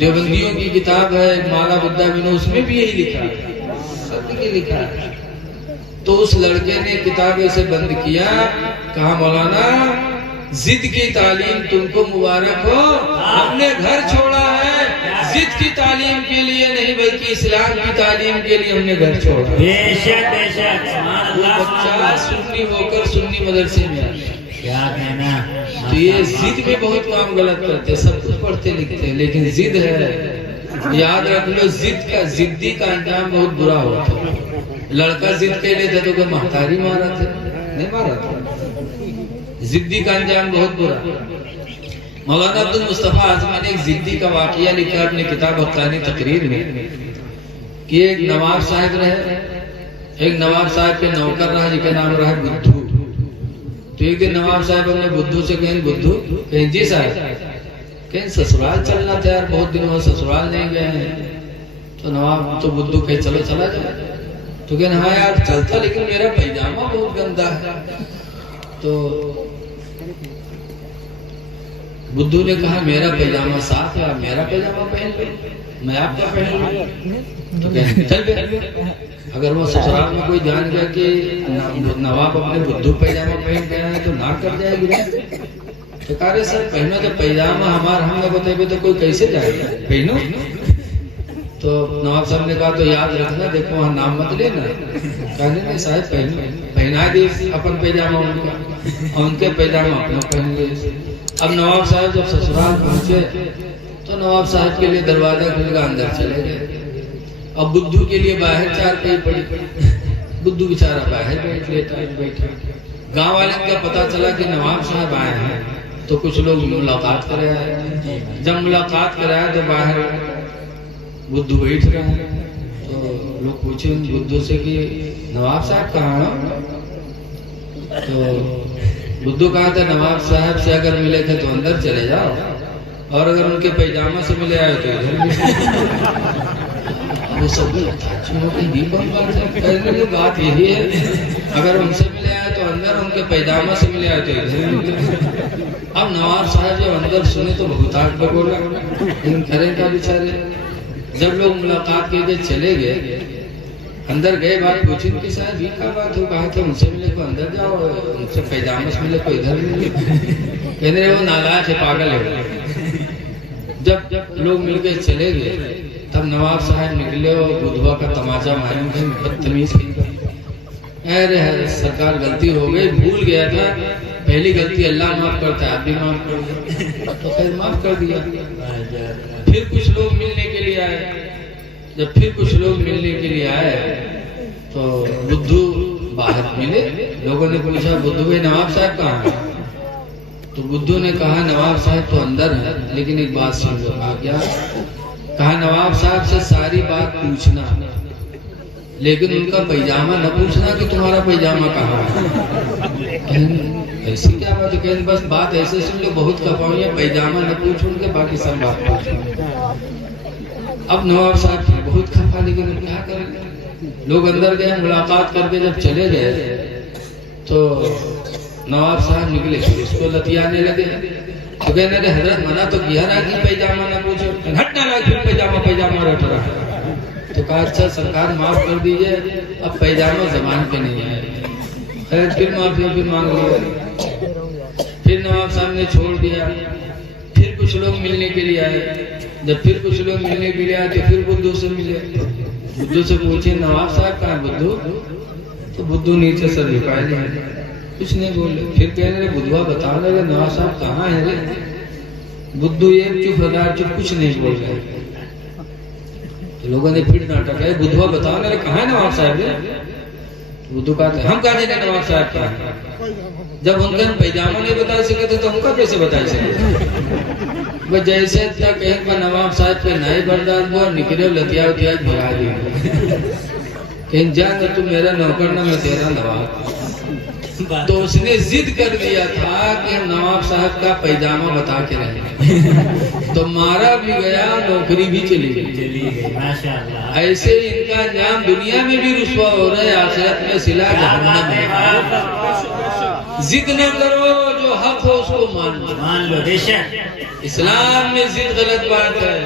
دیوبندیوں کی کتاب ہے مالا بدھا بینو، اس میں بھی یہی لکھا ہے، سب کی لکھا ہے۔ تو اس لڑکے نے کتاب اسے بند کیا، کہا مولانا ضد کی تعلیم تم کو مبارک ہو، اپنے گھر چھوڑا ہے، ضد کی تعلیم کے لیے نہیں بلکہ اسلام کی تعلیم کے لیے ہم نے گھر چھوڑا۔ بے شک بے شک، سبحان اللہ۔ بچہ سنی ہو کر سنی مدرسے میں آیا، کیا کہنا؟ تو یہ ضد میں بہت کام غلط کرتے، سب کچھ پڑھتے لکھتے ہیں لیکن ضد ہے، یاد رکھ لو ضدی کا انجام بہت برا ہوتا ہے۔ لڑکا ضد کے لیے تھے تو کہ محتاری مارا تھا، نہیں مارا تھا، ضدی کا انجام بہت برا۔ مولانا عبد المصطفیٰ اعظمی نے ایک ضدی کا واقعہ لکھا اپنی کتاب حقانی تقریر میں کہ ایک نواب صاحب رہے، ایک نواب صاحب کے نوکر رہا جس کا نام رہا بدھو۔ تو ایک دن نواب صاحب نے بدھو سے کہیں بدھو، کہیں جی صاحب، کہیں سسرال چلنا تھا یار، بہت دنوں سسرال نہیں گئے ہیں۔ تو نواب تو بدھو کہیں چلو چلا جائے، تو کہیں ہاں یار چلتا، لیکن میرا پیجامہ بہت گندا ہے۔ تو بدھو نے کہا میرا پیجامہ صاف ہے، آپ میرا پیجامہ پہن لیں، میں آپ کا پہن لوں۔ تو کہیں چل گئے۔ اگر وہ سسرال میں کوئی جان گیا کہ نواب اپنے بدھو پیجامہ پہن گیا ہے تو ناک کر جائے گی۔ تو کہا رہے سر پہنو تو پیجامہ ہمارا، ہم نے بتائے تو کوئی کیسے جائے گا، پہنو۔ تو نواب صاحب نے کہا تو یاد رکھنا، دیکھو وہاں نام مت لینا۔ کہنے نہیں صاحب پہنو، پہنا دی اپن پیجامہ ان کا، اور ان کے پیجامہ اپنا پہن گئے۔ اب نواب صاحب جب سسرال پہنچے تو نواب صاحب کے لیے دروازہ کھل گیا، اندر چلے گئے۔ اب بدھو کے لیے باہر چار پہ پڑی، بدھو بیچارہ باہر بیٹھ لیتا ہے بیٹھا۔ گاؤں والے کا پتا چلا کہ نواب صاحب آئے ہیں تو کچھ لوگ ملاقات کرے آئے۔ جب ملاقات کرایا تو باہر بدھو بیٹھ رہے ہیں، تو لوگ پوچھے بدھو سے کہ نواب صاحب کہاں ہیں؟ تو بدھو کہا تھا نواب صاحب سے اگر ملے تھے تو اندر چلے جاؤ اور اگر ان کے پیجامہ سے ملے آئے تو ادھر وہ سب کہنے بات یہی ہے اگر ان سے ملے آئے تو اندر ان کے پیجامہ سے ملے آئے تو ادھر اب نواب صاحب جب اندر سنے تو بہت آگ بگولا لیکن کریں کا بیچارے جب لوگ ملاقات کے لیے چلے گئے اندر گئے بات پوچھی کہ صاحب یہ کیا بات ہو کہا کہ ان سے ملے کو اندر جاؤ ان سے پیجامے سے ملے کو ادھر ملے کہنے رہے وہ نالاج ہے پاگل ہے جب لوگ مل کے چلے گئے تب نواب صاحب نکلے اور بدھوا کا تماچا مارے بدتمیز کی ارے سرکار غلطی ہو گئی بھول گیا تھا پہلی غلطی اللہ معاف کرتا ہے آپ بھی معاف کر دیا تو خیر معاف کر دیا پھر کچھ لوگ ملنے کے لیے آئے جب پھر کچھ لوگ ملنے کے لیے آئے تو بدھو باہر ملے لوگوں نے پوچھا بدھو بھائی نواب صاحب کہاں ہے تو بدھو نے کہا نواب صاحب تو اندر ہے لیکن ایک بات سمجھو کیا کہا نواب صاحب سے ساری بات پوچھنا لیکن ان کا پیجامہ نہ پوچھنا کہ تمہارا پیجامہ کہاں ہے ایسی کیا بات ہے کہ بس بات ایسے سن لو بہت کپاؤں یا پیجامہ نہ پوچھوں گے باقی سب بات پوچھوں اب نواب صاحب بہت کھپا لیکن کیا کریں لوگ اندر گئے ملاقات کر کے جب چلے گئے تو نواب صاحب نکلے اس کو لتیانے لگے تو کہنے لگے حضرت منع تو کیا نا کہ پیجامہ نہ پوچھو ہٹنا لگا پھر پیجامہ رٹ رہا تو کہا اچھا سرکار معاف کر دیجئے اب پیجامہ زبان پہ نہیں آئے خیر پھر معافی پھر مانگ لیا پھر نواب صاحب نے چھوڑ دیا پھر کچھ لوگ ملنے کے لیے آئے جب پھر کچھ لوگ ملنے کے لیے آئے تو پھر بدھو سے ملے بدھو سے پوچھے نواب صاحب کہاں بدھو تو بدھو نیچے سر جھکائے لیا کچھ نہیں بولے پھر کہنے لگے بدھوا بتا رہے نواب صاحب کہاں ہے رے بدھو ایک چپ ہزار چپ کچھ نہیں بول رہے لوگوں نے پھر ناٹک ہے بدھوا بتا رہے کہاں ہے نواب صاحب بدھو کہتے ہیں ہم کہا جائے نواب صاحب کہاں ہے جب ان کا پیجامہ نہیں بتا سکے تھے تو ہم کا کیسے بتا سکے وہ جیسے تھا کہیں پر نواب صاحب پہ نئے برداشت ہوا نکلے لتیا وتیا بھگا دیا کہیں جا کہ تم میرا نوکر نہ میں تیرا نواب تو اس نے ضد کر دیا تھا کہ نواب صاحب کا پیجامہ بتا کے رہے تو مارا بھی گیا نوکری بھی چلی گئی ایسے ان کا انجام دنیا میں بھی رسوا ہو رہا ہے آخرت میں صلہ جہنم میں ضد نہ کرو جو حق ہو اس کو مان لو اسلام میں ضد غلط بات ہے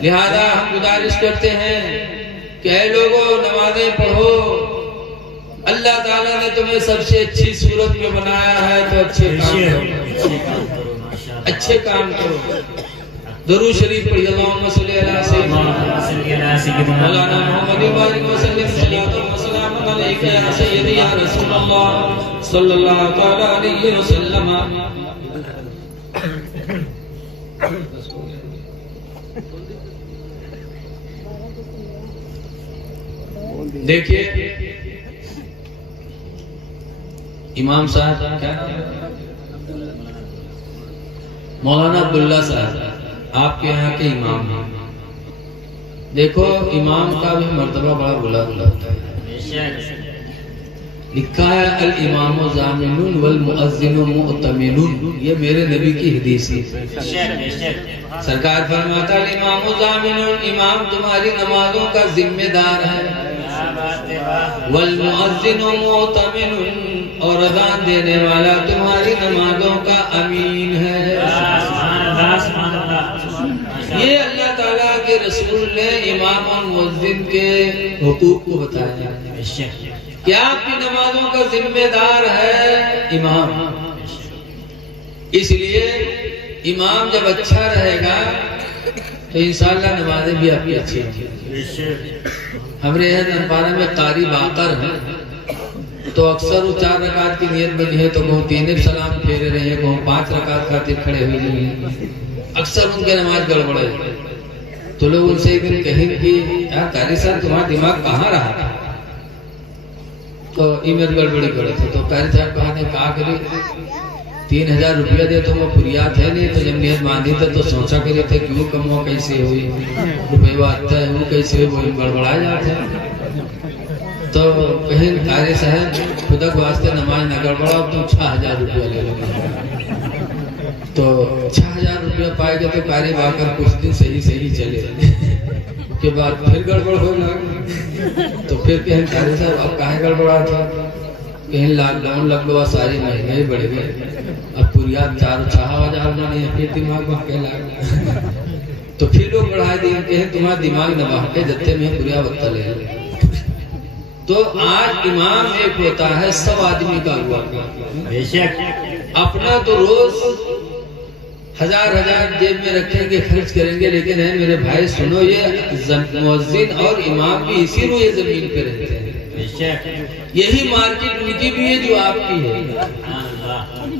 لہذا ہم گزارش کرتے ہیں کہ اے لوگوں نمازیں پڑھو اللہ تعالیٰ نے تمہیں سب سے اچھی صورت میں بنایا ہے تو اچھے کام کرو درود شریف پڑھیے اللہم صلی علی سیدنا مولانا محمد وسلم صلاۃ و سلام علیک یا سیدی یا رسول اللہ صلی اللہ تعالی علیہ وسلم دیکھیے امام صاحب کیا مولانا عبداللہ صاحب آپ کے یہاں کے امام ہیں دیکھو امام کا بھی مرتبہ بڑا بلند ہوتا ہے لکھا ہے الامام ضامن والمؤذن مؤتمن یہ میرے نبی کی حدیث ہے سرکار فرماتا الامام ضامن امام تمہاری نمازوں کا ذمہ دار ہے والمؤذن مؤتمن اور اذان دینے والا تمہاری نمازوں کا امین ہے یہ اللہ تعالیٰ کے رسول نے امام اور مؤذن کے حقوق کو بتایا کہ آپ کی نمازوں کا ذمہ دار ہے امام اس لیے امام جب اچھا رہے گا تو انشاءاللہ نمازیں بھی آپ کی اچھی ہیں ہمارے یہاں ننپارہ میں قاری باقر ہیں تو اکثر وہ 4 رکعت کی نیت میں ہے تو وہ 3 سلام پھیرے رہے ہیں وہ 5 رکعت خاطر کھڑے ہوئے ہیں اکثر ان کے نماز گڑبڑے تو لوگ ان سے ایک دن کہیں کہ یار قاری صاحب تمہارا دماغ کہاں رہا تھا تو ایمیل گڑبڑی کرے تھے تو قاری صاحب کہا نے کہا کہ 3000 روپیہ دے تو وہ فریاد ہے نہیں تو جب نیت باندھی تھا تو سوچا کرے تھے کہ وہ کم ہو کیسے ہوئی روپیہ آتا ہے وہ کیسے ہوئی وہ گڑبڑا جاتا ہے تو کہیں قاری صاحب خدا کے واسطے نماز نہ گڑبڑاؤ، تم 6000 روپیہ لے لو۔ تو 6000 روپیہ پائے گا تو قاری با کر کچھ دن صحیح چلے، کے بعد پھر گڑبڑ ہو گیا تو پھر کہیں قاری صاحب اب کہاں گڑبڑا تھا، کہیں لاک ڈاؤن لگ گیا، ساری مہنگائی بڑھ گئی، اب پوریات 4-6000 نہیں ہے، پھر دماغ بھاگ کے لاگ، تو پھر لوگ بڑھا دیں کہ تمہارا دماغ نہ بھاگ کے جتے میں پوریا وقت لے لے۔ تو آج امام ایک ہوتا ہے سب آدمی کا ہوا، بے شک اپنا تو روز 1000 جیب میں رکھیں گے، خرچ کریں گے، لیکن ہے میرے بھائی سنو، یہ مؤذن اور امام بھی اسی روئے زمین پہ رہتے ہیں، بے شک یہی مارکیٹ ان کی بھی ہے جو آپ کی ہے،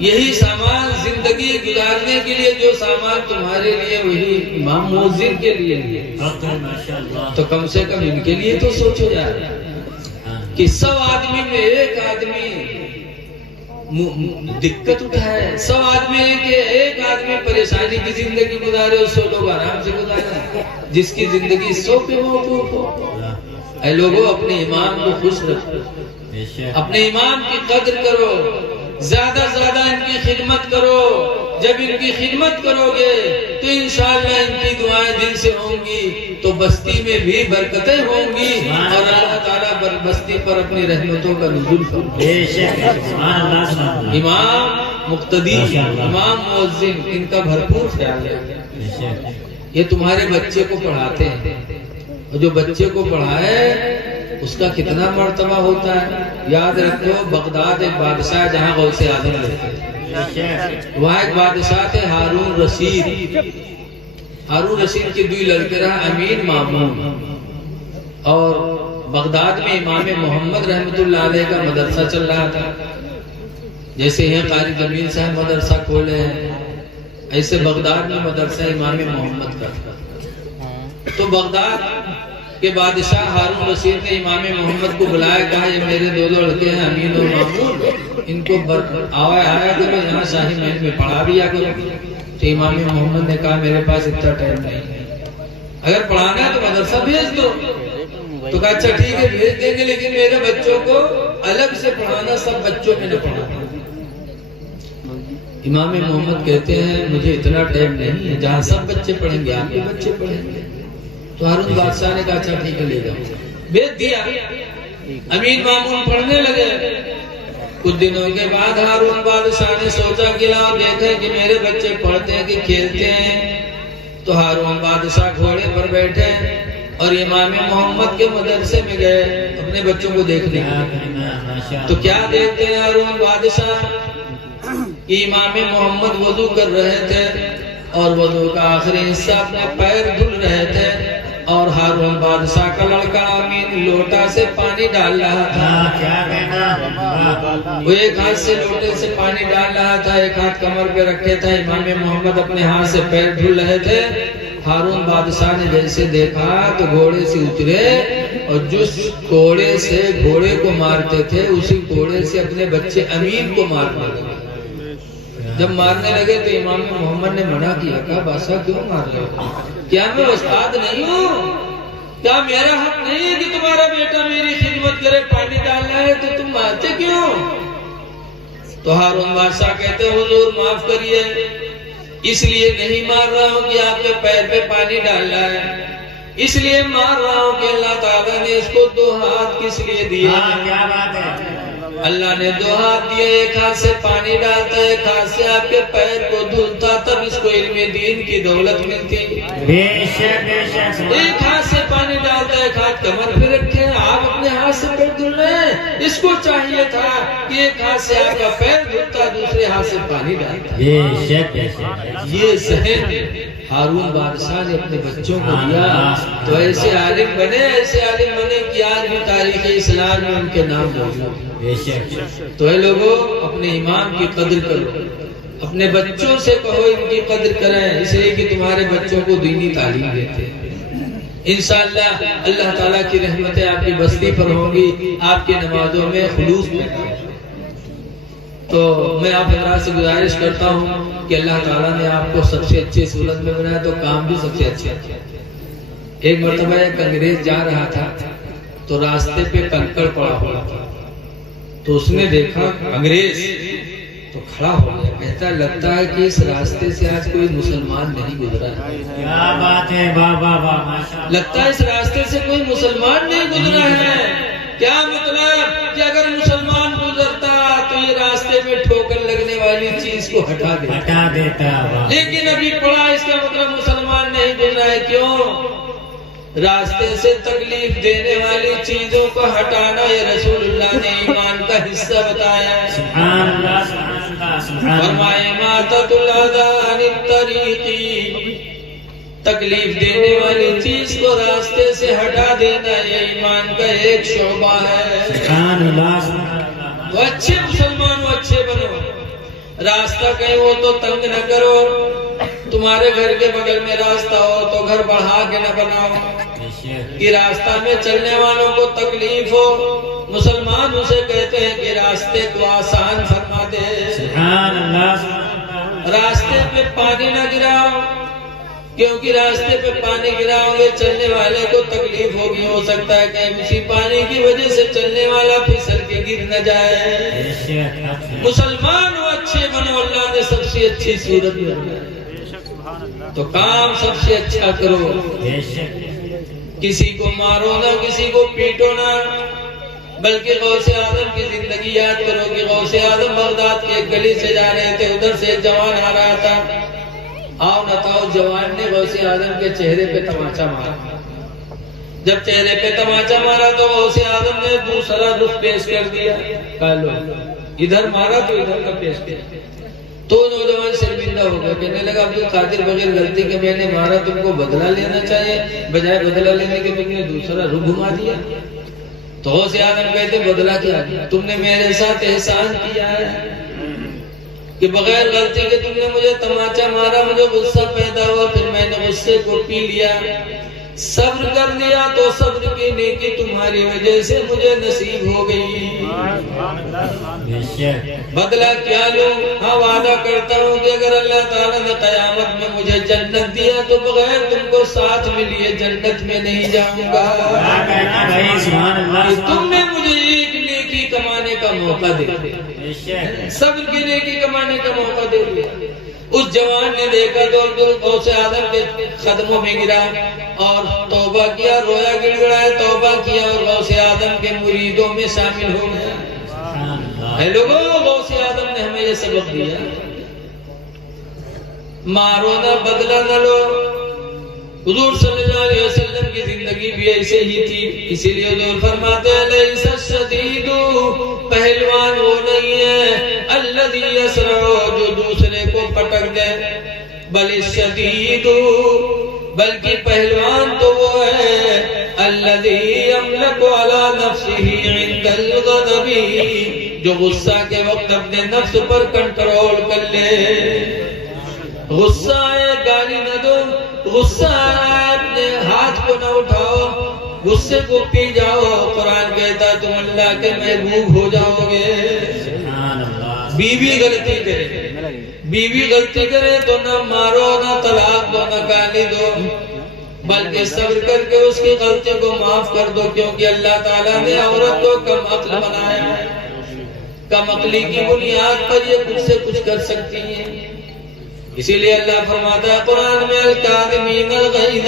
یہی سامان زندگی گزارنے کے لیے جو سامان تمہارے لیے وہی امام مؤذن کے لیے ہے۔ ماشاءاللہ، تو کم سے کم ان کے لیے تو سوچو یار کہ 100 آدمی میں ایک آدمی دقت اٹھائے، 100 آدمی ہے کہ ایک آدمی پریشانی کی زندگی گزارے، 100 لوگ آرام سے گزارے، جس کی زندگی 100 پہ موقوف ہو۔ اے لوگوں، اپنے امام کو خوش رکھو، بے شک اپنے امام کی قدر کرو، زیادہ زیادہ ان کی خدمت کرو۔ جب ان کی خدمت کرو گے تو انشاءاللہ ان کی دعائیں دل سے ہوں گی، تو بستی میں بھی برکتیں ہوں گی، اور اللہ تعالیٰ بستی پر اپنی رحمتوں کا نزول فرمائے۔ بے شک سبحان اللہ، سبحان اللہ، امام مقتدی، امام مؤذن، ان کا بھرپور خیال ہے۔ بے شک یہ تمہارے بچے کو پڑھاتے ہیں، اور جو بچے کو پڑھائے اس کا کتنا مرتبہ ہوتا ہے۔ یاد رکھو، بغداد ایک بادشاہ جہاں غوث اعظم رہتے ہیں، وہاں ایک بادشاہ تھے ہارون رشید۔ ہارون رشید کے 2 لڑکے رہا، امین مامون، اور بغداد میں امام محمد رحمت اللہ علیہ کا مدرسہ چل رہا تھا۔ جیسے یہ قاری جمیل صاحب مدرسہ کھولے ہیں، ایسے بغداد میں مدرسہ امام محمد کا تھا۔ تو بغداد کے بادشاہ ہارون رشید نے امام محمد کو بلایا، کہا یہ میرے 2 لڑکے ہیں امین اور مامون، ان کو آیا کرو یہاں شاہی محل میں پڑھا دیا کرو۔ تو امام محمد نے کہا میرے پاس اتنا ٹائم نہیں ہے، اگر پڑھانا ہے تو مدرسہ بھیج دو۔ تو کہا اچھا ٹھیک ہے بھیج دیں گے، لیکن میرے بچوں کو الگ سے پڑھانا، سب بچوں میں نہ پڑھانا۔ امام محمد کہتے ہیں مجھے اتنا ٹائم نہیں ہے، جہاں سب بچے پڑھیں گے آپ کے بچے پڑھیں گے۔ تو ہارون بادشاہ نے کہا اچھا ٹھیک ہے لے جاؤ، بھیج دیا۔ امین مامون پڑھنے لگے۔ کچھ دنوں کے بعد ہارون بادشاہ نے سوچا کہ لاؤ دیکھیں کہ میرے بچے پڑھتے ہیں کہ کھیلتے ہیں۔ تو ہارون بادشاہ گھوڑے پر بیٹھے اور امام محمد کے مدرسے میں گئے اپنے بچوں کو دیکھنے کے لیے۔ تو کیا دیکھتے ہیں ہارون بادشاہ کہ امام محمد وضو کر رہے تھے، اور وضو کا آخری حصہ اپنے پیر دھل رہے تھے، اور ہارون بادشاہ کا لڑکا امین لوٹا سے پانی ڈال رہا تھا۔ کیا کہنا، وہ ایک ہاتھ سے لوٹے سے پانی ڈال رہا تھا، ایک ہاتھ کمر پہ رکھے تھا، امام محمد اپنے ہاتھ سے پیر دھل رہے تھے۔ ہارون بادشاہ نے جیسے دیکھا تو گھوڑے سے اترے، اور جس گھوڑے سے گھوڑے کو مارتے تھے اسی گھوڑے سے اپنے بچے امین کو مارنے لگے۔ جب مارنے لگے تو امام محمد نے منع کیا، کہا بادشاہ کیوں مار رہے ہو؟ کیا میں استاد نہیں ہوں؟ کیا میرا حق نہیں ہے کہ تمہارا بیٹا میری خدمت کرے، پانی ڈالنا ہے تو تم مارتے کیوں؟ تو ہارون بادشاہ کہتے حضور معاف کریے، اس لیے نہیں مار رہا ہوں کہ آپ کے پیر پہ پانی ڈالنا ہے، اس لیے مار رہا ہوں کہ اللہ تعالیٰ نے اس کو 2 ہاتھ کس لیے دیے ہیں۔ کیا بات ہے، اللہ نے 2 ہاتھ دیے، ایک ہاتھ سے پانی ڈالتا، ایک ہاتھ سے آپ کے پیر کو دھلتا، تب اس کو علم دین کی دولت ملتی۔ بے شک بے شک، ایک ہاتھ سے پانی ڈالتا، ایک ہاتھ کمر پہ رکھے، آپ اپنے ہاتھ سے پیر دھل رہے ہیں۔ اس کو چاہیے تھا کہ ایک ہاتھ سے آپ کا پیر دھلتا، دوسرے ہاتھ سے پانی ڈالتا۔ بے شک بے شک، یہ ذہن ہارون بادشاہ نے اپنے بچوں کو دیا، تو ایسے عالم بنے کہ آج بھی تاریخ اسلام میں ان کے نام موجود ہیں۔ بے شک تو اے لوگوں، اپنے امام کی قدر کرو، اپنے بچوں سے کہو ان کی قدر کریں، اس لیے کہ تمہارے بچوں کو دینی تعلیم دیتے ہیں۔ انشاءاللہ اللہ تعالیٰ کی رحمتیں آپ کی بستی پر ہوں گی، آپ کی نمازوں میں خلوص پیدا ہوگا۔ تو میں آپ حضرات سے گزارش کرتا ہوں کہ اللہ تعالیٰ نے آپ کو سب سے اچھی صورت میں بنایا، تو کام بھی سب سے اچھے۔ ایک مرتبہ ایک انگریز جا رہا تھا تو راستے پہ کنکڑ پڑا ہوا تھا، تو اس نے دیکھا انگریز، تو کھڑا ہو گیا، کہتا لگتا ہے کہ اس راستے سے آج کوئی مسلمان نہیں گزرا ہے، کیا بات ہے، واہ واہ واہ، ماشاء اللہ۔ لگتا ہے اس راستے سے کوئی مسلمان نہیں گزرا ہے۔ کیا مطلب کہ اگر مسلمان گزرتا تو یہ راستے میں ٹھوکر لگنے والی چیز کو ہٹا دیتا، ہٹا دیتا، واہ۔ لیکن ابھی پڑھا اس کا مطلب مسلمان نہیں گزرا ہے، کیوں؟ راستے سے تکلیف دینے والی چیزوں کو ہٹانا یہ رسول اللہ نے ایمان کا حصہ بتایا ہے۔ سبحان اللہ، سبحان اللہ، سبحان اللہ۔ فرمائے ماتت الاذى عن الطریق، تکلیف دینے والی چیز کو راستے سے ہٹا دینا یہ ایمان کا ایک شعبہ ہے۔ سبحان اللہ، سبحان اللہ۔ وہ اچھے مسلمان ہو، اچھے بنو، راستہ کہیں وہ تو تنگ نہ کرو، تمہارے گھر کے بغل میں راستہ ہو تو گھر بڑھا کے نہ بناؤ کہ راستہ میں چلنے والوں کو تکلیف ہو۔ مسلمان اسے کہتے ہیں کہ راستے کو آسان فرما دے، سبحان اللہ، سبحان اللہ۔ راستے پہ پانی نہ گراؤ، کیونکہ راستے پہ پانی گراؤ گے چلنے والے کو تکلیف ہوگی، ہو سکتا ہے کہ اسی پانی کی وجہ سے چلنے والا پھسل کے گر نہ جائے۔ مسلمان ہو، اچھے بنو، اللہ نے سب سے اچھی صورت بنائی، تو کام سب سے اچھا کرو، کسی کو مارو نہ، کسی کو پیٹو نہ، بلکہ غوث اعظم کی زندگی یاد کرو کہ غوث اعظم بغداد کے ایک گلی سے جا رہے تھے، ادھر سے ایک جوان آ رہا تھا، آؤ نہ تاؤ جوان نے غوث اعظم کے چہرے پہ تماچا مارا۔ جب چہرے پہ تماچا مارا تو غوث اعظم نے دوسرا رخ پیش کر دیا، کہا لو ادھر مارا تو ادھر کا پیش کیا، تو نوجوان شرمندہ ہو گیا، کہنے لگا عبد القادر بغیر غلطی کے میں نے مارا، تم کو بدلہ لینا چاہیے، بجائے بدلہ لینے کے تم نے دوسرا رخ گھما دیا۔ تو غوث اعظم کہتے بدلہ کیا کیا، تم نے میرے ساتھ احسان کیا ہے کہ بغیر غلطی کے تم نے مجھے تماچا مارا، مجھے غصہ پیدا ہوا، پھر میں نے غصے کو پی لیا، صبر کر لیا، تو صبر کی نیکی تمہاری وجہ سے مجھے نصیب ہو گئی۔ بدلہ کیا لوں؟ ہاں وعدہ کرتا ہوں کہ اگر اللہ تعالیٰ نے قیامت میں مجھے جنت دیا تو بغیر تم کو ساتھ میں لیے جنت میں نہیں جاؤں گا، تم نے مجھے ایک نیکی کمانے کا موقع دے دیا، صبر کی نیکی کمانے کا موقع دے دیا۔ اس جوان نے دیکھا تو غوث اعظم کے قدموں میں گرا اور توبہ کیا، رویا گڑ گڑائے، توبہ کیا اور غوث اعظم کے مریدوں میں شامل ہو گیا۔ اے لوگوں، غوث اعظم نے ہمیں یہ سبق دیا، مارو نہ، بدلہ نہ لو۔ حضور صلی اللہ علیہ وسلم کی زندگی بھی ایسے ہی تھی، اسی لیے حضور فرماتے ہیں لیس الشدید، پہلوان وہ نہیں ہے الذی یسرع، جو دوسرے کو پٹک دے، بل الشدید، بلکہ پہلوان تو وہ ہے الذی یملک علی نفسہ عند الغضب، جو غصہ کے وقت اپنے نفس پر کنٹرول کر لے۔ غصہ ہے گالی نہ دو، غصہ ہے اپنے ہاتھ کو نہ اٹھاؤ، غصے کو پی جاؤ۔ قرآن کہتا ہے تم اللہ کے محبوب ہو جاؤ گے۔ بیوی غلطی کرے تو نہ مارو، نہ طلاق دو، نہ گالی دو، بلکہ صبر کر کے اس کی غلطی کو معاف کر دو، کیونکہ اللہ تعالیٰ نے عورت کو کم عقل بنایا ہے، کم عقلی کی بنیاد پر یہ کچھ سے کچھ کر سکتی ہیں۔ اسی لیے اللہ فرماتا ہے قرآن میں الکاظمین الغیظ،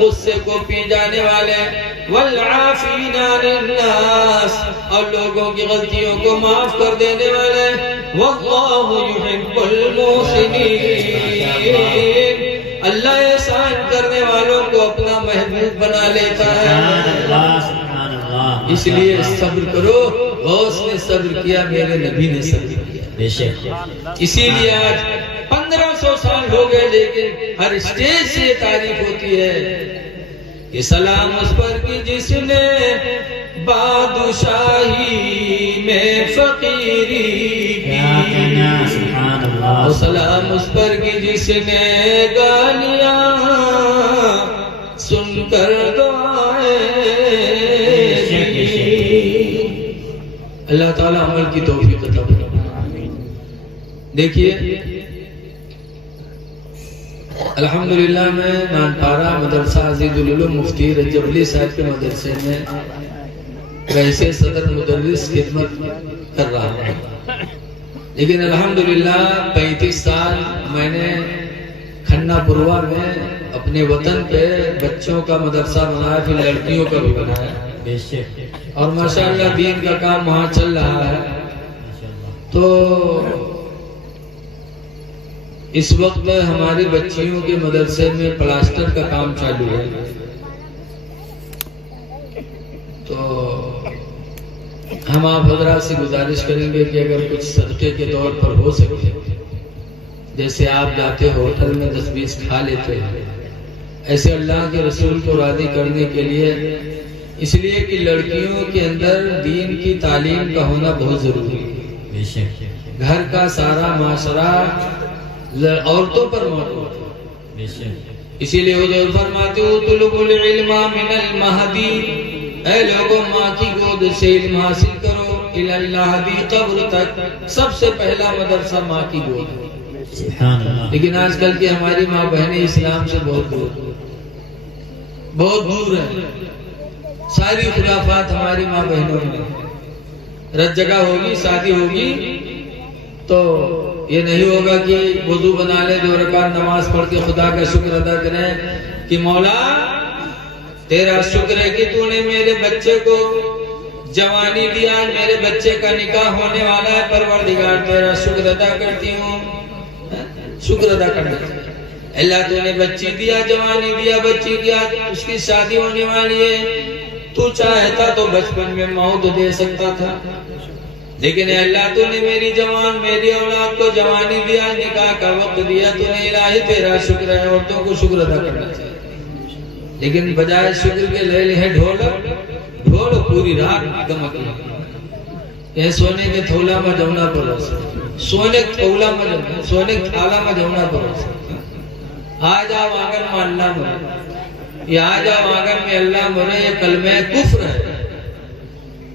غصے کو پی جانے والے، والعافین عن الناس، اور لوگوں کی غلطیوں کو معاف کر دینے والے، واللہ یحب المحسنین، اللہ احسان کرنے والوں کو اپنا محبوب بنا لیتا ہے۔ اس لیے صبر کرو، غوث نے صبر کیا، میرے نبی نے صبر کیا، اسی لیے آج 1500 سال ہو گئے، لیکن ہر اسٹیج سے یہ تعریف ہوتی ہے کہ سلام اس پر کی جس نے بادشاہی میں فقیری کی، اور سلام اس پر کی جس نے گالیاں سن کر دعائیں کی۔ اللہ تعالیٰ عمل کی توفیق عطا فرمائے۔ دیکھیے الحمدللہ میں نانپارہ مدرسہ عزیز العلوم مفتی رجب علی صاحب کے مدرسے میں ویسے صدر مدرس خدمت کر رہا ہے، لیکن الحمدللہ 35 سال میں نے کھنہ پوروا میں اپنے وطن پہ بچوں کا مدرسہ بنایا، پھر لڑکیوں کا بھی بنایا، بے شک اور ماشاءاللہ دین کا کام وہاں چل رہا ہے۔ تو اس وقت ہماری بچیوں کے مدرسے میں پلاسٹر کا کام چالو ہے، تو ہم آپ حضرات سے گزارش کریں گے کہ اگر کچھ صدقے کے طور پر ہو سکے، جیسے آپ جاتے ہوٹل میں 10-20 کھا لیتے ہیں، ایسے اللہ کے رسول کو راضی کرنے کے لیے، اس لیے کہ لڑکیوں کے اندر دین کی تعلیم کا ہونا بہت ضروری ہے۔ بے شک گھر کا سارا معاشرہ عورتوں پر موجود ہے، بے شک اسی لیے حضور فرماتے ہو طلب العلم من المہدی، اے لوگوں ماں کی گود سے علم حاصل کرو، الی اللہدی قبر تک، سب سے پہلا مدرسہ ماں کی گود ہے۔ سبحان اللہ۔ لیکن آج کل کی ہماری ماں بہنیں اسلام سے بہت دور ہیں، ساری خرافات ہماری ماں بہنوں میں، رت جگہ ہوگی، شادی ہوگی تو یہ نہیں ہوگا کہ وضو بنا لے، 2 رکعت نماز پڑھ کے خدا کا شکر ادا کریں کہ مولا تیرا شکر ہے کہ تو نے میرے بچے کو جوانی دیا، میرے بچے کا نکاح ہونے والا ہے، پروردگار تیرا شکر ادا کرتی ہوں، شکر ادا کرنا چاہیے۔ اللہ تو نے بچی دیا، جوانی دیا، بچی دیا، اس کی شادی ہونے والی ہے، تو چاہتا تو بچپن میں موت دے سکتا تھا، لیکن اے اللہ تو نے میری اولاد کو جوانی دیا، نکاح کا وقت دیا، تو نے الہی تیرا شکر ہے۔ عورتوں کو شکر ادا کرنا چاہیے، لیکن بجائے شکر کے لے لے ڈھول پوری رات گمکنا، یہ سونے کے تھولا میں جمنا پروس، سونے کے تھولا میں جمنا، سونے کے تھالا میں جمنا پروس، آ جاؤ آنگن میں اللہ مرے، یہ آ جاؤ آنگن میں اللہ مرے، یہ کلمہ کفر ہے۔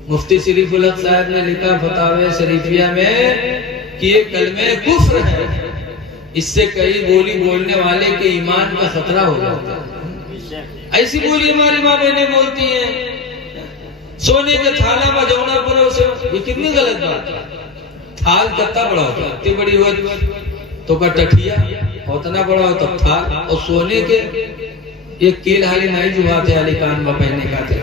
مفتی شریف الحق صاحب نے لکھا فتاوی شریفیہ میں کہ یہ کلمہ کفر ہے، اس سے کئی بولی بولنے والے کے ایمان کا خطرہ ہو جاتا ہے۔ ایسی بولی ہماری ماں بہنیں بولتی ہیں، سونے کے تھالا میں جونا پروس، یہ کتنی غلط بات ہے۔ تھال کتنا بڑا ہوتا ہے، اتنی بڑی ہو تو کا ٹٹھیا، اتنا بڑا ہوتا تھال، اور سونے کے ایک کیل حالی نہیں جواتے علی کان میں پہننے کا تھے،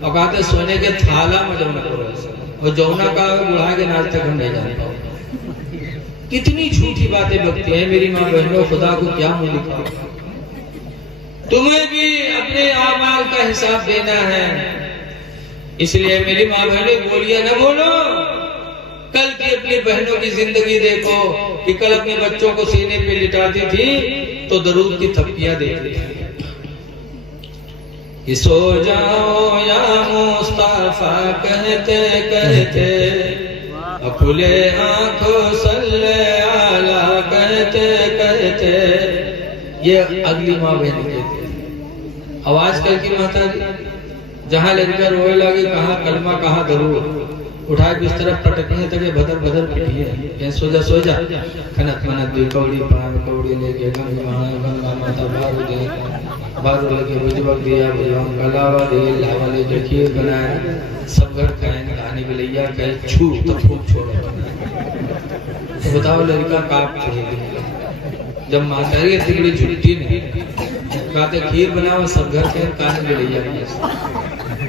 اور کہتے ہیں سونے کے تھالا میں جونا پروس، اور جونا کا بڑھا کے ناز تک ہم نہیں جانتا۔ کتنی جھوٹی باتیں بکتی ہیں میری ماں بہنوں، خدا کو کیا منہ دکھاؤ۔ تمہیں بھی اپنے اعمال کا حساب دینا ہے، اس لیے میری ماں بہنیں بولیاں نہ بولو۔ کل کی اپنی بہنوں کی زندگی دیکھو کہ کل اپنے بچوں کو سینے پہ لٹاتی تھی تو درود کی تھپکیاں دیتی تھی کہ سو جاؤ یا مصطفیٰ کہتے کہتے، کھلے آنکھوں صلی علی کہتے کہتے، یہ اگلی ماں بہن کہتی ہے۔ آواز کل کی ماتا جی جہاں لڑکا روئے لگے، کہاں کلمہ کہاں درود، اٹھائے بستر پٹکنے تکے بدر بدر پٹھیے، کہ سو جا کھنت منت دی کوڑی پرام کوڑی لے کے گنگ گنگا ماتا بارو دے بارو لگے بجوک دیا بجوان کلاوا دے لاوا لے جو کھیر بنایا، سب گھر کہیں کہانی بلیا کہیں چھو تو پھوک چھوڑا۔ تو بتاؤ لڑکا کاپ کھڑی جب ماتا یہ تکڑی جھٹی نہیں کہتے کھیر بناو، سب گھر کہیں کہانی بلیا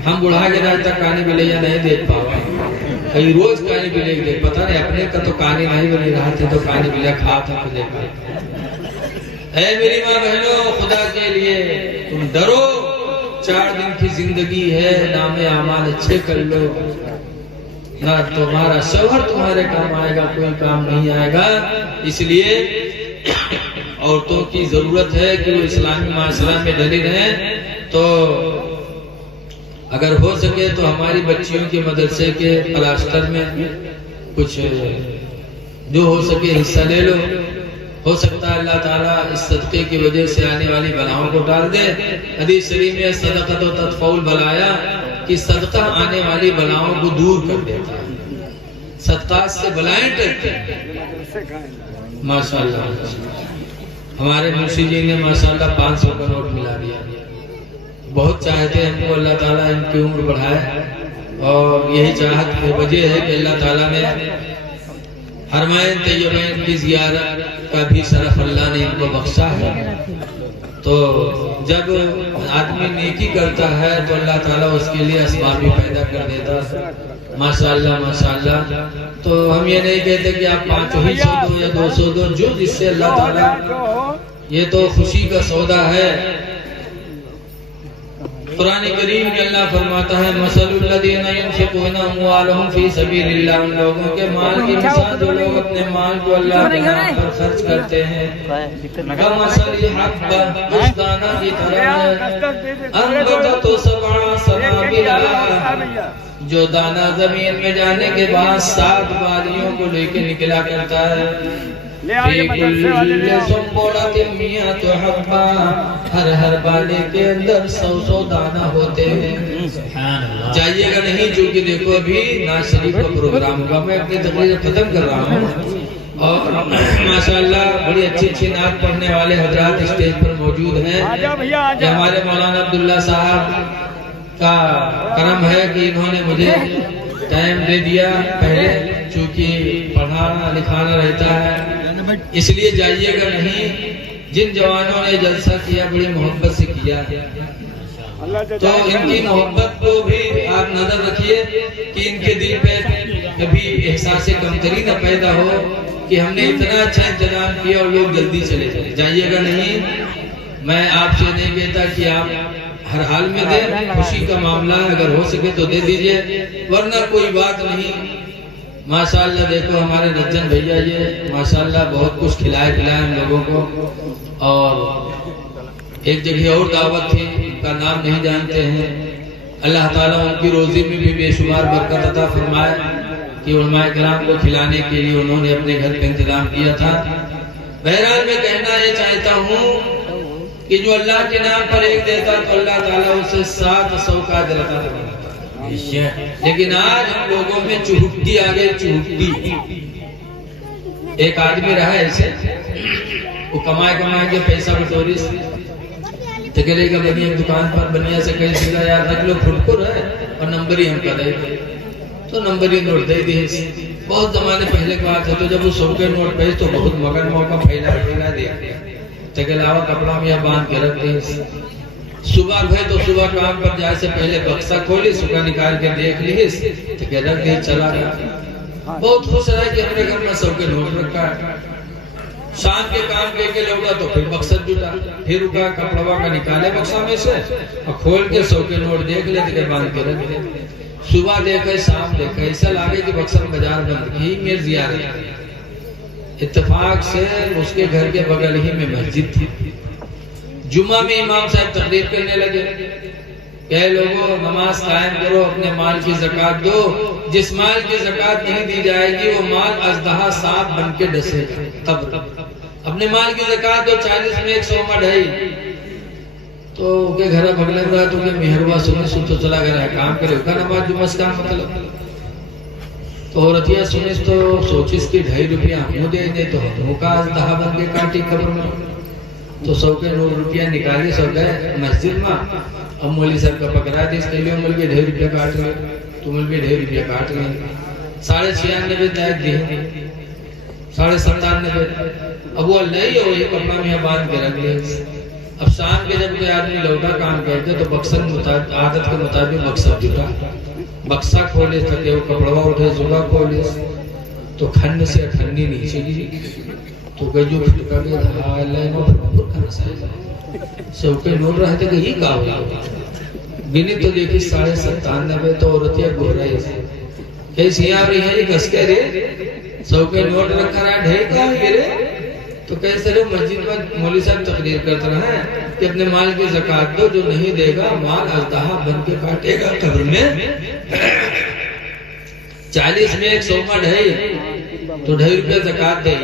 ہم بڑھا کے راج تک کہانی بلیا نہیں دیکھ پاؤ، کئی روز کہانی بلے گی دیکھ، پتہ نہیں اپنے کا تو کہانی نہیں بلی رہا تھے تو کہانی بلیا کھا تھا کھلے پا۔ اے میری ماں بہنوں، خدا کے لیے تم ڈرو، 4 دن کی زندگی ہے، نام اعمال اچھے کر لو، نہ تمہارا شوہر تمہارے کام آئے گا، کوئی کام نہیں آئے گا۔ اس لیے عورتوں کی ضرورت ہے کہ وہ اسلامی معاشرہ میں ڈلی رہیں۔ تو اگر ہو سکے تو ہماری بچیوں کے مدرسے کے پلاسٹر میں کچھ جو ہو سکے حصہ لے لو، ہو سکتا ہے اللہ تعالیٰ اس صدقے کی وجہ سے آنے والی بلاؤں کو ڈال دے۔ حدیث شریف میں صدقۃ تدفع البلایا، کہ صدقہ آنے والی بلاؤں کو دور کر دیتا ہے، صدقات سے بلائیں ٹرتے ہیں۔ ماشاءاللہ ہمارے مرشد جی نے ماشاءاللہ 500 کا نوٹ ملا دیا، بہت چاہتے ہیں ہم کو اللہ تعالیٰ ان کی عمر بڑھائے اور یہی چاہت کی وجہ ہے کہ اللہ تعالیٰ نے حرمین طیبین کی زیارت کا بھی شرف اللہ نے ان کو بخشا ہے. تو جب آدمی نیکی کرتا ہے تو اللہ تعالیٰ اس کے لیے اسباب بھی پیدا کر دیتا ہے. ماشاءاللہ ماشاءاللہ. تو ہم یہ نہیں کہتے کہ آپ 500 ہی دو یا 200 دو، جو جس سے اللہ تعالیٰ، یہ تو خوشی کا سودا ہے. قرآن کریم میں اللہ فرماتا ہے مثل الذین ينفقون اموالهم فی سبیل اللہ، ان لوگوں کے مال کی مثال جو لوگ اپنے مال کو اللہ کے نام پر خرچ کرتے ہیں، کمثل حبۃ، اس دانہ کی طرح ہے، انبتت سبع سنابل، جو دانہ زمین میں جانے کے بعد 7 بالیوں کو لے کے نکلا کرتا ہے. فی کل سنبلۃ مئۃ حبۃ، ہر بالے کے اندر 100 دانہ ہوتے ہیں. جائیے گا نہیں، چونکہ دیکھو ابھی ناز شریف کا پروگرام ہوگا. میں اپنی تقریر ختم کر رہا ہوں اور ماشاءاللہ بڑی اچھی اچھی نعت پڑھنے والے حضرات اسٹیج پر موجود ہیں. یہ ہمارے مولانا عبداللہ صاحب کا کرم ہے کہ انہوں نے مجھے ٹائم دے دیا پہلے، چونکہ پڑھانا لکھانا رہتا ہے، اس لیے جائیے گا نہیں. جن جوانوں نے جلسہ کیا بڑی محبت سے کیا، تو ان کی محبت کو بھی آپ نظر رکھیے کہ ان کے دل پہ کبھی احساس کمتری نہ پیدا ہو کہ ہم نے اتنا اچھا انتظام کیا اور لوگ جلدی چلے جائیں. جائیے گا نہیں. میں آپ سے نہیں کہتا کہ آپ ہر حال میں دیں، خوشی کا معاملہ ہے، اگر ہو سکے تو دے دیجئے، ورنہ کوئی بات نہیں. ماشاءاللہ دیکھو ہمارے رجن بھیا یہ ماشاءاللہ بہت کچھ کھلائے ہم لوگوں کو. اور ایک جگہ اور دعوت تھی، ان کا نام نہیں جانتے ہیں. اللہ تعالیٰ ان کی روزی میں بھی بے شمار برکت عطا فرمائے کہ علماء کرام کو کھلانے کے لیے انہوں نے اپنے گھر کا انتظام کیا تھا. بہرحال میں کہنا یہ چاہتا ہوں کہ جو اللہ کے نام پر ایک دیتا تو اللہ تعالیٰ اسے 700 کا اجر عطا فرماتا. لیکن آج ہم لوگوں میں چہٹی آگے چہٹی. ایک آدمی رہا ایسے، وہ کمائے کے پیسہ بٹوری سے تکلے کا بنیا دکان پر بنیا سے کہیں سیدھا یار رکھ لو خود کو رہے اور نمبر ہی ہم کا دے دے، تو نمبر ہی نوٹ دے دیے. بہت زمانے پہلے کی بات ہے. تو جب وہ 100 کے نوٹ پیش تو بہت مگر موقع پھیلا دیا، تکلاوا کپڑا میں باندھ کے رکھ دے. صبح بھائی تو صبح کام پر جائے سے پہلے بکسا کھولی، صبح نکال کے دیکھ لی تو کہ رکھ دے چلا گیا. بہت خوش رہا کہ ہم نے گھر میں 100 کے نوٹ رکھا ہے. شام کے کام کے لوٹا تو پھر بکسا جٹا، پھر رکا کپڑوا کا نکالے بکسا میں سے اور کھول کے 100 کے نوٹ دیکھ لے تو باندھ کے رکھ دے. صبح دیکھے شام دیکھے، ایسا لگے کہ بکسا بازار بند کی میرے زیارت. اتفاق سے اس کے گھر کے بغل ہی میں مسجد تھی. جمعہ میں امام صاحب تقریر کرنے لگے کہ اے لوگوں نماز قائم کرو، اپنے مال کی زکوٰۃ دو. جس مال کی زکوٰۃ نہیں دی جائے گی وہ مال اژدہا سانپ بن کے ڈسے گا. تب اپنے مال کی زکوٰۃ دو. 40 میں 100 مڑ ہے. تو کے گھر بغل رہا تو کہ مہربا سنی تو چلا گیا کام کرے کا نماز جمعہ کا مطلب. تو عورتیاں سنیس تو سوچیس کی 2.5 روپیہ ہم دے دے تو ہم کا اژدہا بن کے کاٹی قبر میں. تو 100 کے 9 روپیہ نکالی سو گئے مسجد میں. اب مولوی صاحب کا پکڑا دے اس کے لیے مل کے 2.5 روپیہ کاٹ گئے. تو مل کے 2.5 روپیہ کاٹ گئے. 96.5 دائق دی 97.5. اب وہ نہیں ہو یہ کپڑا میں باندھ کے رکھ لے. اب شام کے جب کوئی آدمی لوٹا کام کرتے تو بکسن عادت کے مطابق بکسا جٹا، بکسا کھولے تھے وہ کپڑوا اٹھے صبح کھولے تو کھن سے کھنی نیچے گی. تو گجو پھٹکا کے حال ہے وہ کھن سے سو کے نوٹ رہے تھے کہ یہ کا ہوا. گنی تو دیکھی 97.5. تو عورتیاں گو رہی سے کیسی آ رہی ہے یہ کس کے رے 100 کے نوٹ رکھا رہا ڈھیر کا ہے رے. تو کیسے رہے مسجد میں مولوی صاحب تقریر کرتے رہے کہ اپنے مال کی زکوٰۃ دو، جو نہیں دے گا مال اژدہا بن کے کاٹے گا قبر میں. 40 میں 100 مڑ ہے تو 2.5 روپیہ زکوٰۃ دے.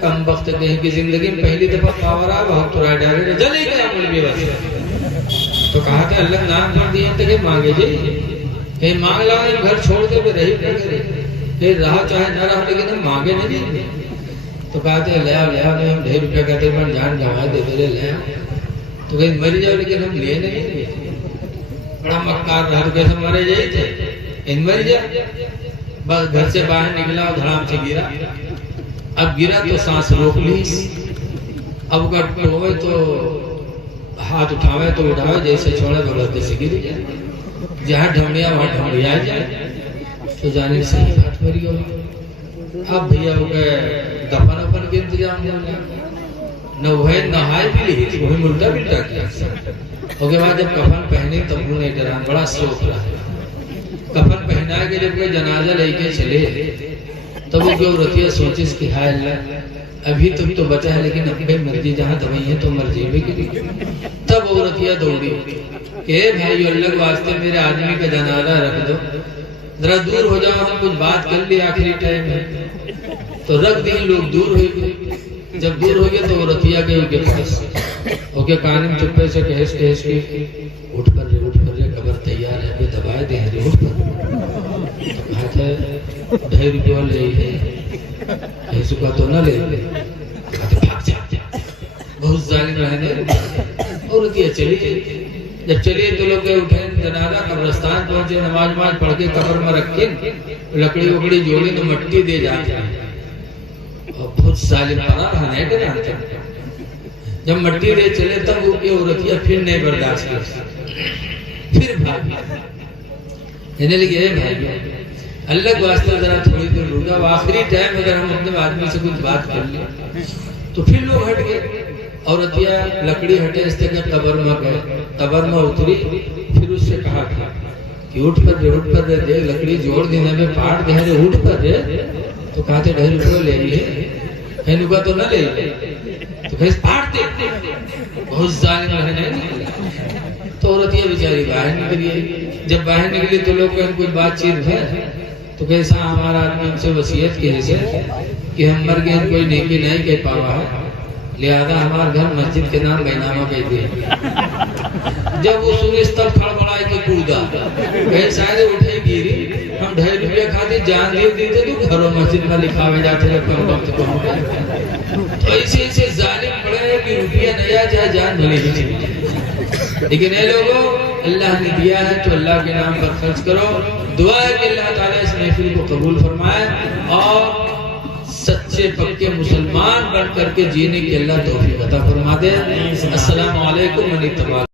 کم وقت کہیں کی زندگی میں پہلی دفعہ پاورا بہت تو رائے ڈالے جلے گیا مولوی بس. تو کہا تھا اللہ نام کر دیے تھے کہ مانگے جی کہیں مانگ لا گھر چھوڑ دے رہی نہیں کرے کہ رہا چاہے نہ رہا لیکن ہم مانگے نہیں. تو کہتے ہیں لے آؤ 2.5 روپیہ کہتے ہیں جان جمع دے دے لے آؤ. تو کہیں مری جاؤ لیکن ہم لیے نہیں. بڑا مکار رہا، تو کیسے مرے جائی تھے ان مر جا، بس گھر سے باہر نکلا اور دھڑام سے گرا. اب گرا تو سانس روک لی، اب گٹ ہوئے تو ہاتھ اٹھاوے تو اٹھاوے، جیسے چھوڑے بغلتے سے گر جائے، جہاں ڈھمڑیا وہاں ڈھمڑیا جائے، تو جانے سے ہاتھ مری ہوگی. اب بھیا ہو گئے دفن اپن کے انتظام ہو گیا، نہ وہ نہائے بھی لی تھی، وہی ملٹا بلٹا کیا. اس کے بعد جب کفن پہنے تب انہوں نے ڈران بڑا سوچ رہا ہے. کفن پہنا کے جب کوئی جنازہ لے کے چلے تب وہ جو عورتیاں سوچس کہ ہائے اللہ ابھی تم تو بچا ہے لیکن اپنی مرضی جہاں دوائی ہے تو مرضی بھی کی. تب عورتیاں دوڑی کہ بھائی اللہ واسطے میرے آدمی کا جنازہ رکھ دو، ذرا دور ہو جاؤ، ہم کچھ بات کر لی آخری ٹائم ہے. تو رکھ دی، لوگ دور ہوئے گئے. جب دور ہو گئے تو عورتیاں گئے ان کے پاس، اوکے کانم چپے سے کہس کہس کے اٹھ پر رے قبر تیار ہے، ہمیں دبائے دیں رے اٹھ پر. کہا تھا 2.5 روپیہ لے ہے، ایسو کا تو نہ لے. کہا تھا بھاگ جا، بہت ظالم رہنے. عورتیاں چلی گئی. جب چلیے تو لوگ اٹھے، جنازہ قبرستان پہنچے، نماز پڑھ کے قبر میں رکھے، لکڑی وکڑی جوڑی تو مٹی دے جاتے ہیں. اور بہت ظالم پڑا رہنے کے جانتے ہیں. جب مٹی دے چلے تب وہ کی عورتیاں پھر نہیں برداشت کرتی، پھر بھاگی. کہنے لگے اے بھائی اللہ کو واسطہ ذرا تھوڑی دیر رکا، آخری ٹائم اگر ہم اپنے آدمی سے کچھ بات کر لیں. تو پھر لوگ ہٹ گئے. عورتیاں لکڑی ہٹے اس طرح قبر میں گئے، قبر میں اتری. پھر اس سے کہا تھا کہ اٹھ پر دے، لکڑی جوڑ دینے میں پاٹ دے رہے، اٹھ پر دے. تو کہا تھے 2.5 روپیہ لے لیے، کہنے کا تو نہ لے لے. تو کہے پاٹ دے، بہت ظالم رہنے. تو عورتیاں بیچاری باہر نکلی. جب باہر نکلی تو لوگ کہیں کچھ بات چیت ہے. تو کیسا ہمارا آدمی ہم سے وصیت کی ہے کہ ہم مر گئے کوئی نیکی نہیں کہہ پاوا ہے، لہذا ہمارا گھر مسجد کے نام بینامہ کہہ دیا. جب وہ سنس تب کھڑبڑائے کہ کودا، کہیں شاید اٹھے گیری، ہم 2.5 روپیہ کھاتے جان دے دیتے تو گھروں مسجد میں لکھا ہوئے جاتے رہتے ہیں وقت کو ہم گئے. تو ایسے ظالم پڑے ہیں کہ روپیہ نیا جائے جان بھلے ہی چاہیے. لیکن اے لوگوں اللہ نے دیا ہے تو اللہ کے نام پر خرچ کرو. دعا ہے کہ اللہ تعالیٰ اس محفل کو قبول فرمائے اور سچے پکے مسلمان بن کر کے جینے کی اللہ توفیق عطا فرما دے. السلام علیکم و رحمۃ اللہ.